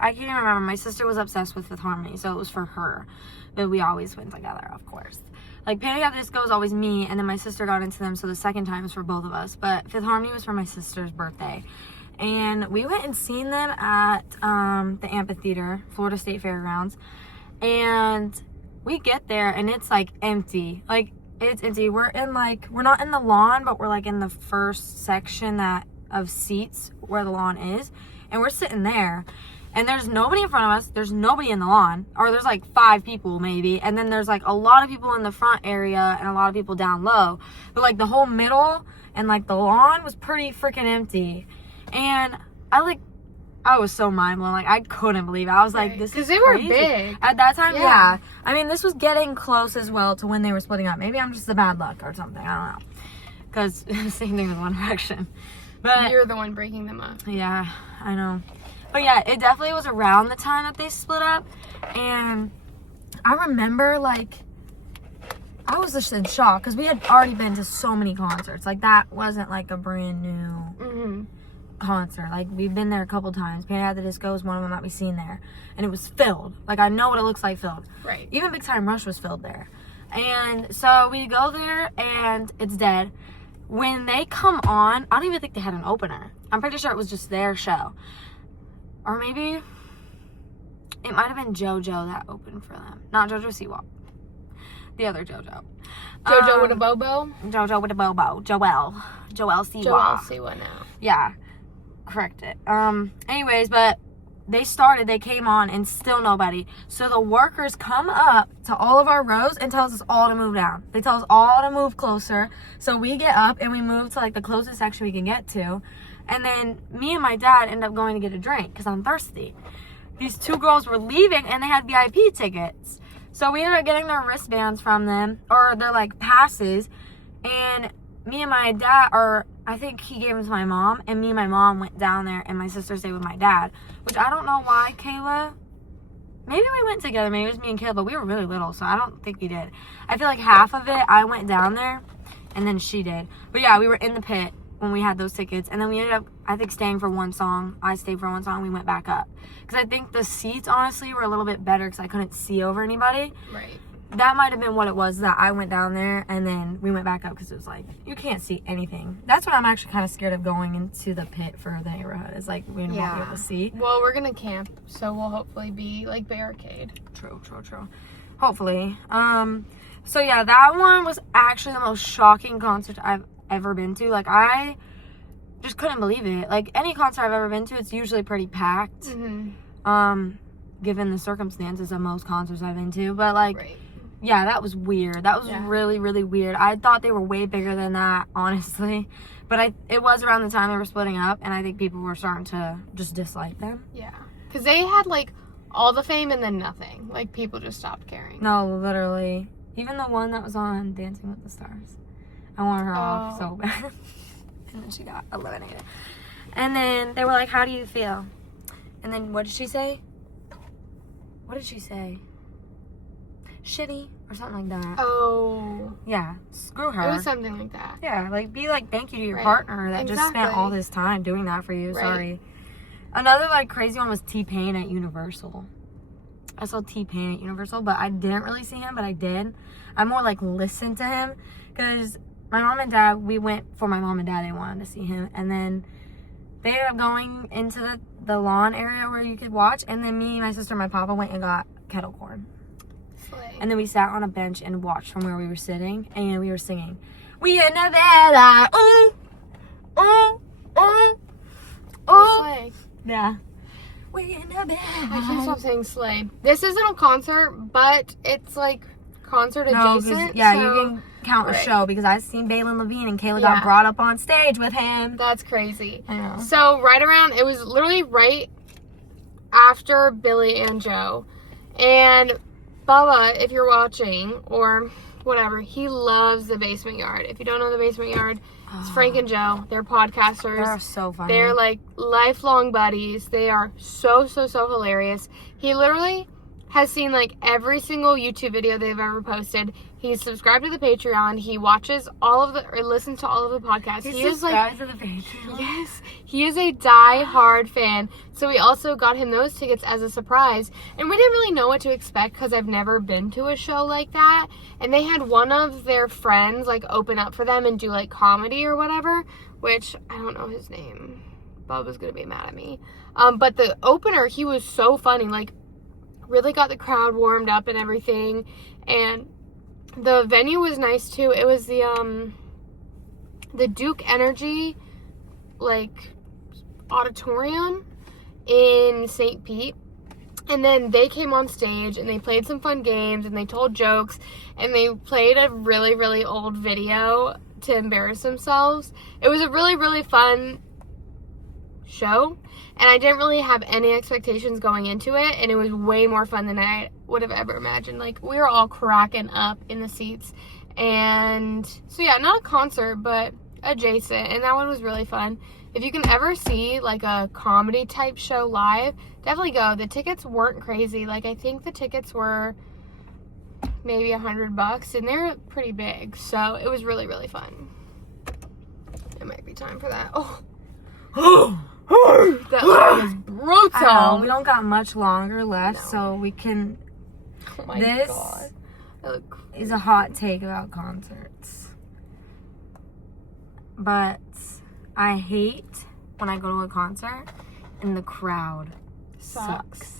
can't even remember. My sister was obsessed with Fifth Harmony, so it was for her. But we always went together, of course. Like, Panic! At the Disco was always me, and then my sister got into them, so the second time was for both of us. But Fifth Harmony was for my sister's birthday. And we went and seen them at the amphitheater, Florida State Fairgrounds. And we get there, and it's, like, empty. Like, it's empty. We're not in the lawn, but we're, like, in the first section of seats where the lawn is. And we're sitting there. And there's nobody in front of us. There's nobody in the lawn. Or there's, like, 5 people, maybe. And then there's, like, a lot of people in the front area and a lot of people down low. But, like, the whole middle and, like, the lawn was pretty freaking empty. And I was so mind blown. Like, I couldn't believe it. I was like, this is crazy. Because they were big. At that time, yeah. I mean, this was getting close as well to when they were splitting up. Maybe I'm just the bad luck or something. I don't know. Because same thing with One Direction. But You're the one breaking them up. yeah, I know. But yeah, it definitely was around the time that they split up. And I remember, like, I was just in shock because we had already been to so many concerts. Like, that wasn't like a brand new concert. Like, we've been there a couple times. Panic at the Disco is one of them that we've seen there. And it was filled. Like, I know what it looks like filled. Right. Even Big Time Rush was filled there. And so we go there and it's dead. When they come on, I don't even think they had an opener. I'm pretty sure it was just their show. Or maybe it might have been JoJo that opened for them. Not JoJo Siwa. The other JoJo. JoJo with a Bobo? JoJo with a Bobo. Joel Siwa. Joel Siwa now. Yeah. Correct it. Anyways, but they came on and still nobody. So the workers come up to all of our rows and tells us all to move down. They tell us all to move closer. So we get up and we move to like the closest section we can get to. And then me and my dad end up going to get a drink because I'm thirsty. These two girls were leaving and they had VIP tickets. So we ended up getting their wristbands from them, or their like passes. And me and my dad, or I think he gave them to my mom, and me and my mom went down there and my sister stayed with my dad. Which I don't know why Kayla, maybe we went together, maybe it was me and Kayla, but we were really little, so I don't think we did. I feel like half of it, I went down there, and then she did. But yeah, we were in the pit when we had those tickets, and then we ended up, I think, staying for one song. I stayed for one song, we went back up. Because I think the seats, honestly, were a little bit better because I couldn't see over anybody. Right. That might have been what it was, that I went down there and then we went back up because it was like, you can't see anything. That's what I'm actually kind of scared of going into the pit for the neighborhood. Is like, we won't be able to see. Well, we're going to camp, so we'll hopefully be like barricade. True. Hopefully. So yeah, that one was actually the most shocking concert I've ever been to. Like, I just couldn't believe it. Like, any concert I've ever been to, it's usually pretty packed. Given the circumstances of most concerts I've been to. But like, yeah, that was weird. That was really, really weird. I thought they were way bigger than that, honestly. But it was around the time they were splitting up, and I think people were starting to just dislike them. Yeah. Because they had, like, all the fame and then nothing. Like, people just stopped caring. No, literally. Even the one that was on Dancing with the Stars. I wanted her off so bad. And then she got eliminated. And then they were like, how do you feel? And then what did she say? What did she say? Shitty or something like that. Oh. Yeah. Screw her. It was something like that. Yeah, like, be like, thank you to your partner that just spent all this time doing that for you. Right. Sorry. Another, like, crazy one was T-Pain at Universal. I saw T-Pain at Universal, but I didn't really see him, but I did. I more, like, listened to him because my mom and dad, we went for my mom and dad. They wanted to see him. And then they ended up going into the lawn area where you could watch. And then me, my sister, and my papa went and got kettle corn. And then we sat on a bench and watched from where we were sitting, and we were singing, "We in the villa, ooh, ooh, ooh, ooh." Slay. Yeah. We in the villa. I can't stop saying slay. This isn't a concert, but it's like concert adjacent. Yeah, so, you can count a show because I've seen Balin Levine and Kayla got brought up on stage with him. That's crazy. I know. So it was literally right after Billy and Joe, and Bubba, if you're watching, or whatever, he loves the Basement Yard. If you don't know the Basement Yard, it's Frank and Joe. They're podcasters. They're so funny. They're like lifelong buddies. They are so hilarious. He literally has seen like every single YouTube video they've ever posted. He's subscribed to the Patreon. He watches listens to all of the podcasts. He is like, to the Patreon. Yes, he is a die-hard fan. So we also got him those tickets as a surprise. And we didn't really know what to expect because I've never been to a show like that. And they had one of their friends like open up for them and do like comedy or whatever, which I don't know his name. Bubba's gonna be mad at me. But the opener, he was so funny. Like, really got the crowd warmed up and everything. And the venue was nice too. It was the Duke Energy like auditorium in St. Pete. And then they came on stage and they played some fun games and they told jokes and they played a really, really old video to embarrass themselves. It was a really, really fun show. And I didn't really have any expectations going into it. And it was way more fun than I would have ever imagined. Like, we were all cracking up in the seats. And so, yeah, not a concert, but adjacent. And that one was really fun. If you can ever see, like, a comedy type show live, definitely go. The tickets weren't crazy. Like, I think the tickets were maybe $100, and they're pretty big, so it was really, really fun. It might be time for that. Oh, that was brutal. We don't got much longer left, No. so we can. Oh my This god, that looked crazy. is a hot take about concerts, but I hate when I go to a concert and the crowd sucks.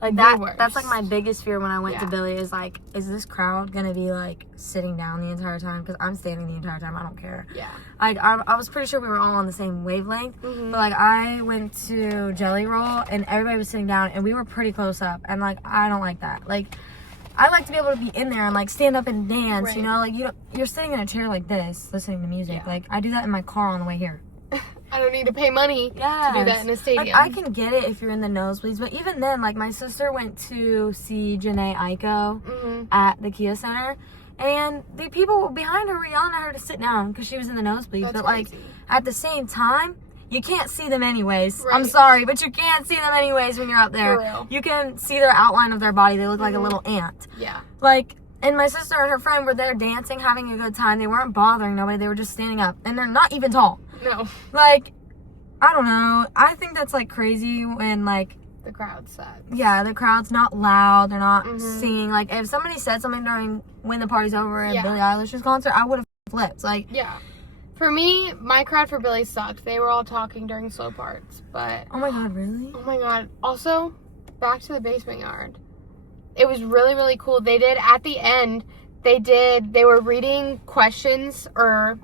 Like that's like my biggest fear when I went to Billy is like, is this crowd gonna be like sitting down the entire time? Because I'm standing the entire time. I don't care. Yeah. I was pretty sure we were all on the same wavelength. Mm-hmm. But like I went to Jelly Roll and everybody was sitting down and we were pretty close up. And like I don't like that. Like I like to be able to be in there and like stand up and dance. Right. You know, like you're sitting in a chair like this listening to music. Yeah. Like I do that in my car on the way here. I don't need to pay money to do that in a stadium. Like, I can get it if you're in the nosebleeds, but even then, like, my sister went to see Janae Aiko at the Kia Center, and the people behind her were yelling at her to sit down because she was in the nosebleeds. That's but, crazy. like, at the same time, you can't see them anyways. Right. I'm sorry, but you can't see them anyways when you're up there. For real. You can see their outline of their body. They look like a little ant. Yeah. Like, and my sister and her friend were there dancing, having a good time. They weren't bothering nobody. They were just standing up, and they're not even tall. No. Like, I don't know. I think that's like crazy when like The crowd sucks. the crowd's not loud. They're not singing. Like if somebody said something during when the party's over at Billie Eilish's concert, I would have flipped. Like Yeah. For me, my crowd for Billy sucked. They were all talking during slow parts, but oh my god, really? oh my god. Also, back to the basement yard. It was really, really cool. They did at the end. They were reading questions or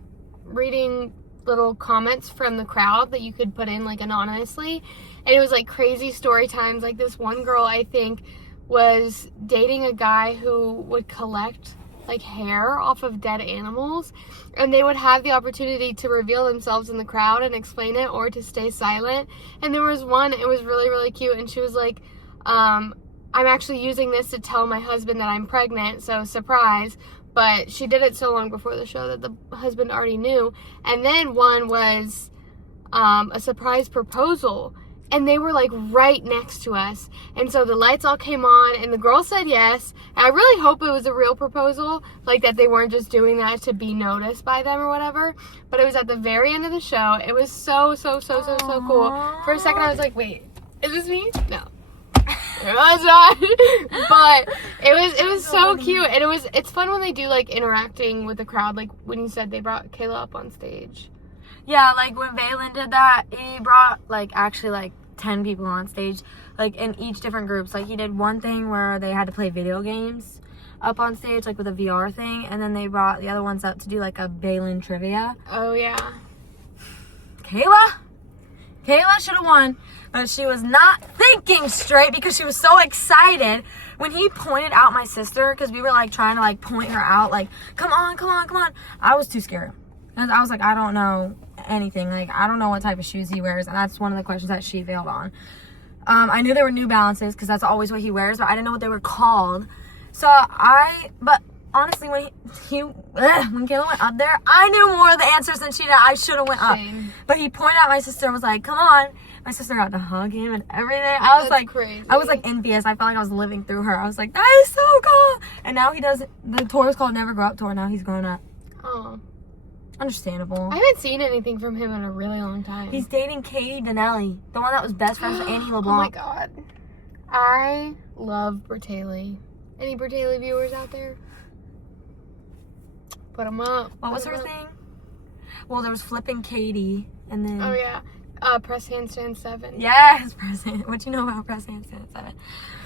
reading little comments from the crowd that you could put in like anonymously, and it was like crazy story times. Like this one girl, I think, was dating a guy who would collect like hair off of dead animals, and they would have the opportunity to reveal themselves in the crowd and explain it or to stay silent. And there was one, it was really, really cute, and she was like, I'm actually using this to tell my husband that I'm pregnant, so surprise. But she did it so long before the show that the husband already knew. And then one was a surprise proposal. And they were like right next to us. And so the lights all came on and the girl said yes. And I really hope it was a real proposal. Like that they weren't just doing that to be noticed by them or whatever. But it was at the very end of the show. It was so cool. For a second I was like, wait, is this me? No. It was not, but it was so cute, and it's fun when they do like interacting with the crowd, like when you said they brought Kayla up on stage. Yeah, like when Valen did that, he brought like actually like 10 people on stage, like in each different groups. Like he did one thing where they had to play video games up on stage, like with a VR thing, and then they brought the other ones up to do like a Valen trivia. Oh yeah. Kayla should have won, but she was not thinking straight because she was so excited when he pointed out my sister, because we were like trying to like point her out, like come on. I was too scared. And I was like, I don't know anything. Like I don't know what type of shoes he wears, and that's one of the questions that she failed on. I knew they were New Balances because that's always what he wears, but I didn't know what they were called. But honestly, when Kayla went up there, I knew more of the answers than she did. I should have went up. Same. But he pointed out my sister and was like, come on. My sister got to hug him and everything. I was like, crazy. I was like envious. I felt like I was living through her. I was like, that is so cool. And now he does, the tour is called Never Grow Up Tour. Now he's grown up. Oh. Understandable. I haven't seen anything from him in a really long time. He's dating Katie Donnelly, the one that was best friends with Annie LeBlanc. Oh my god. I love Bertaley. Any Bertaley viewers out there? Put them up. What was her thing? Well, there was Flipping Katie, and then... Oh yeah. Press Handstand 7. Yes, what you know about Press Handstand 7?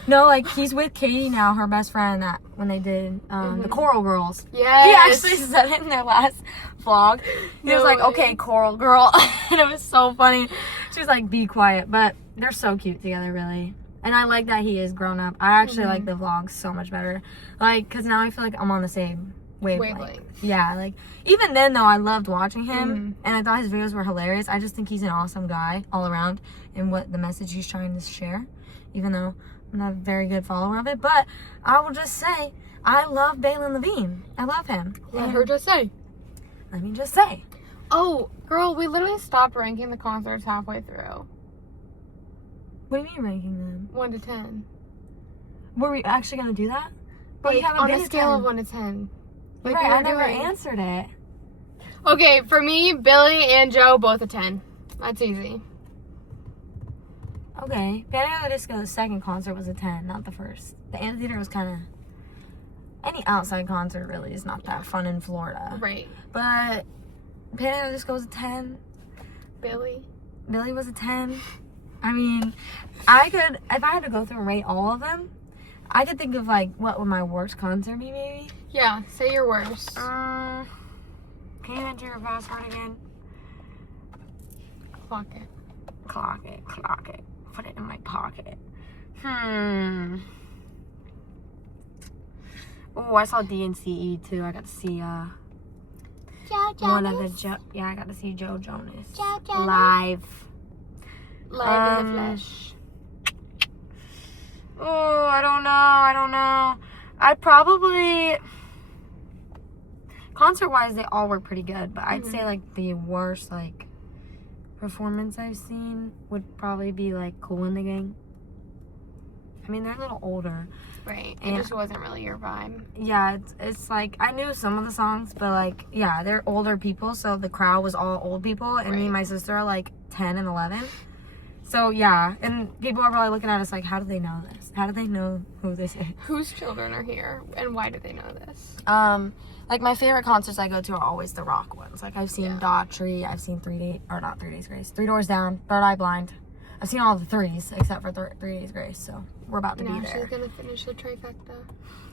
No, like, he's with Katie now, her best friend, that when they did the Coral Girls. Yes. He actually said it in their last vlog. He was like, okay, Coral Girl. And it was so funny. She was like, be quiet. But they're so cute together, really. And I like that he is grown up. I actually like the vlogs so much better. Like, because now I feel like I'm on the same wavelength. Yeah, like, even then, though, I loved watching him. And I thought his videos were hilarious. I just think he's an awesome guy all around and what the message he's trying to share. Even though I'm not a very good follower of it. But I will just say, I love Valen Levine. I love him. Let her just say. Let me just say. Oh, girl, we literally stopped ranking the concerts halfway through. What do you mean ranking them? 1 to 10. Were we actually going to do that? But you Like, haven't on been a to scale 10. of 1 to 10. Like Right, we were I never doing. answered it. Okay, for me, Billy and Joe, both a 10. That's easy. Okay. Panic at the Disco, the second concert was a 10, not the first. The amphitheater was kind of... Any outside concert really is not that fun in Florida. Right. But Panic at the Disco was a 10. Billy. Billy was a 10. I mean, I could... If I had to go through and rate all of them, I could think of, like, what would my worst concert be, maybe? Yeah, say your worst. Can you enter your password again? Clock it. Clock it, clock it. Put it in my pocket. Oh, I saw DNCE too. I got to see Joe one of Jonas. the I got to see Joe Jonas Joe Jonas. live. Live in the flesh. Oh, I don't know. I'd probably concert-wise, they all were pretty good, but I'd say like the worst like performance I've seen would probably be like Kool and the Gang. I mean, they're a little older. Right. It And- just wasn't really your vibe. Yeah, it's like I knew some of the songs, but like yeah, they're older people, so the crowd was all old people, and me and my sister are like 10 and 11. So yeah, and people are probably looking at us like, how do they know this? How do they know who this is? Whose children are here and why do they know this? Like my favorite concerts I go to are always the rock ones. Like I've seen Daughtry, I've seen 3 Days Grace, 3 Doors Down, Third Eye Blind. I've seen all the threes except for 3 Days Grace, so we're about to Now be she's there. gonna finish the trifecta.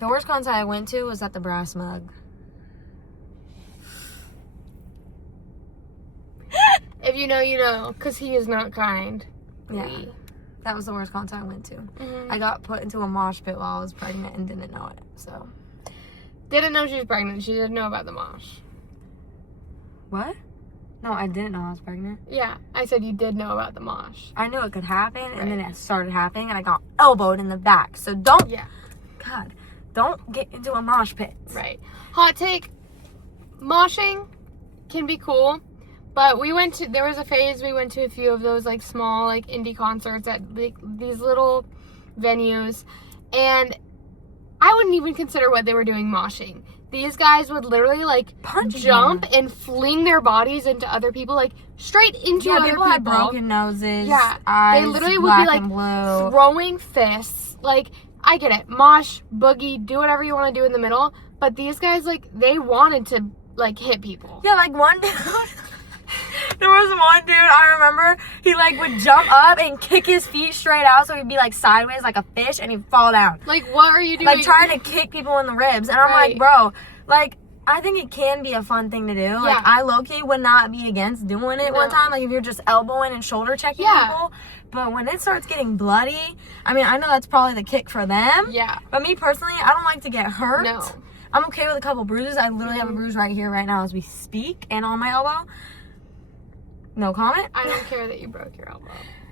The worst concert I went to was at the Brass Mug. If you know, you know, because he is not kind. Yeah, that was the worst concert I went to. I got put into a mosh pit while I was pregnant and didn't know it, so. Didn't know she was pregnant. She didn't know about the mosh. What? No, I didn't know I was pregnant. Yeah, I said you did know about the mosh. I knew it could happen, and then it started happening, and I got elbowed in the back. So don't, don't get into a mosh pit. Right. Hot take, moshing can be cool, but there was a phase we went to a few of those like small like indie concerts at these little venues, and I wouldn't even consider what they were doing moshing. These guys would literally like jump and fling their bodies into other people, like straight into other people. People had broken noses. Yeah, eyes, they literally would black be like and blue. throwing fists. Like, I get it, mosh, boogie, do whatever you want to do in the middle. But these guys, like, they wanted to like hit people. Yeah, like one dude. There was one dude, I remember, he like would jump up and kick his feet straight out so he'd be like sideways like a fish and he'd fall down. Like, what are you doing? Like trying to kick people in the ribs. And I'm like, bro, like, I think it can be a fun thing to do. Yeah. Like, I low-key would not be against doing it one time. Like, if you're just elbowing and shoulder checking people. But when it starts getting bloody, I mean, I know that's probably the kick for them. Yeah. But me personally, I don't like to get hurt. No. I'm okay with a couple bruises. I literally have a bruise right here, right now, as we speak, and on my elbow. No comment? I don't care that you broke your elbow.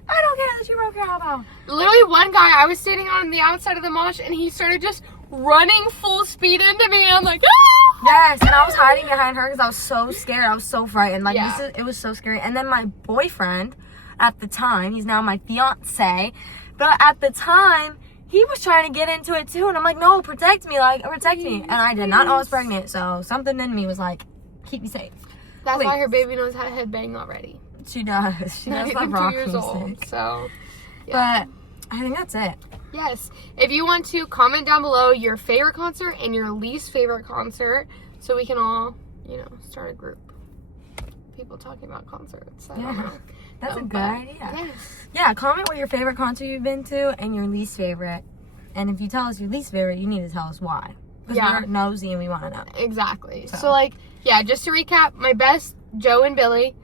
I don't care that you broke your elbow. Literally, one guy, I was standing on the outside of the mosh, and he started just running full speed into me. I'm like, ah! Yes, and I was hiding behind her because I was so scared. I was so frightened. Like, Yeah. it was so scary. And then my boyfriend, at the time, he's now my fiance, but at the time, he was trying to get into it too. And I'm like, no, protect me. Like, protect me. And I did not know I was pregnant. So something in me was like, keep me safe. That's Please. why her baby knows how to headbang already. She does. She Not knows even that rock 2 years old. music. So, yeah. But I think that's it. Yes. If you want to, comment down below your favorite concert and your least favorite concert so we can all, you know, start a group. People talking about concerts. I don't know. That's a good idea. Yes. Yeah, comment what your favorite concert you've been to and your least favorite. And if you tell us your least favorite, you need to tell us why. Because we're nosy and we want to know. Exactly. So, like, yeah, just to recap, my best, Joe and Billy.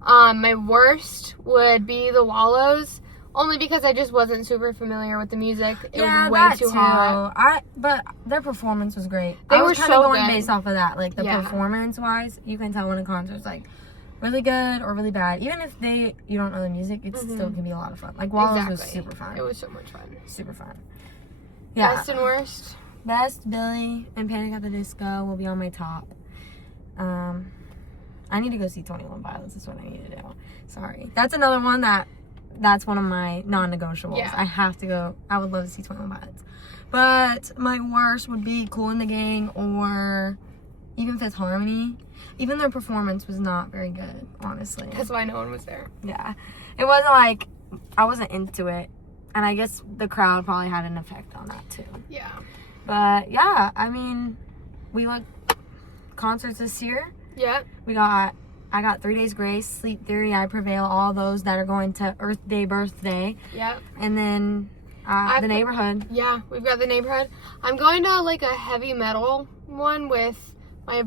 My worst would be the Wallows, only because I just wasn't super familiar with the music. It was way too hot. But their performance was great. They I were was kind so of going good. based off of that. Like, the performance-wise, you can tell when a concert's, like, really good or really bad. Even if you don't know the music, it still can be a lot of fun. Like, Wallows was super fun. It was so much fun. Super fun. Yeah. Best and worst? Best, Billy and Panic at the Disco will be on my top. I need to go see 21 Pilots. That's what I need to do. Sorry. That's another one that that's one of my non-negotiables. Yeah. I have to go. I would love to see 21 Pilots. But my worst would be Kool and the Gang or even Fifth Harmony. Even their performance was not very good, honestly. That's why no one was there. Yeah. It wasn't like, I wasn't into it. And I guess the crowd probably had an effect on that too. Yeah. But yeah, I mean, we went concerts this year. Yep. I got 3 Days Grace, Sleep Theory, I Prevail, all those that are going to Earth Day, Birthday. Yep. And then the Neighborhood. Yeah, we've got the Neighborhood. I'm going to like a heavy metal one with my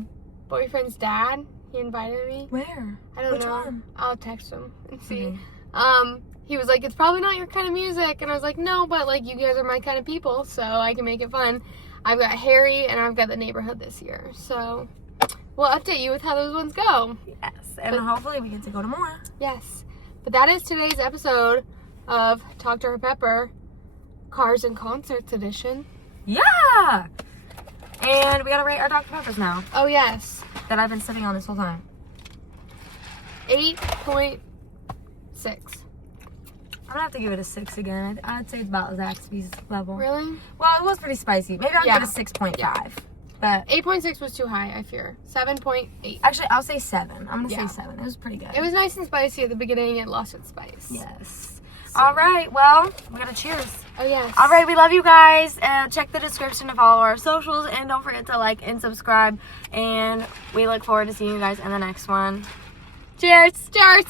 boyfriend's dad. He invited me. Where? I don't Which know. one? I'll text him and see. Okay. He was like, it's probably not your kind of music. And I was like, no, but like you guys are my kind of people, so I can make it fun. I've got Harry and I've got the Neighborhood this year. So we'll update you with how those ones go. Yes, and hopefully we get to go to more. Yes. But that is today's episode of Talk to Her Pepper, Cars and Concerts edition. Yeah! And we gotta rate our Dr. Peppers now, Oh, yes. that I've been sipping on this whole time. 8.6. I'm gonna have to give it a 6 again. I'd say it's about Zaxby's level. Really? Well, it was pretty spicy. Maybe I'll Yeah. give it a 6.5. Yeah. But 8.6 was too high, I fear. 7.8. actually, I'll say 7. I'm gonna Yeah. say 7. It was pretty good. It was nice and spicy at the beginning. It lost its spice. Yes. So- All right. Well, we gotta cheers. Oh, yes. All right. We love you guys. Check the description to follow our socials, and don't forget to like and subscribe. And we look forward to seeing you guys in the next one. Cheers. Cheers.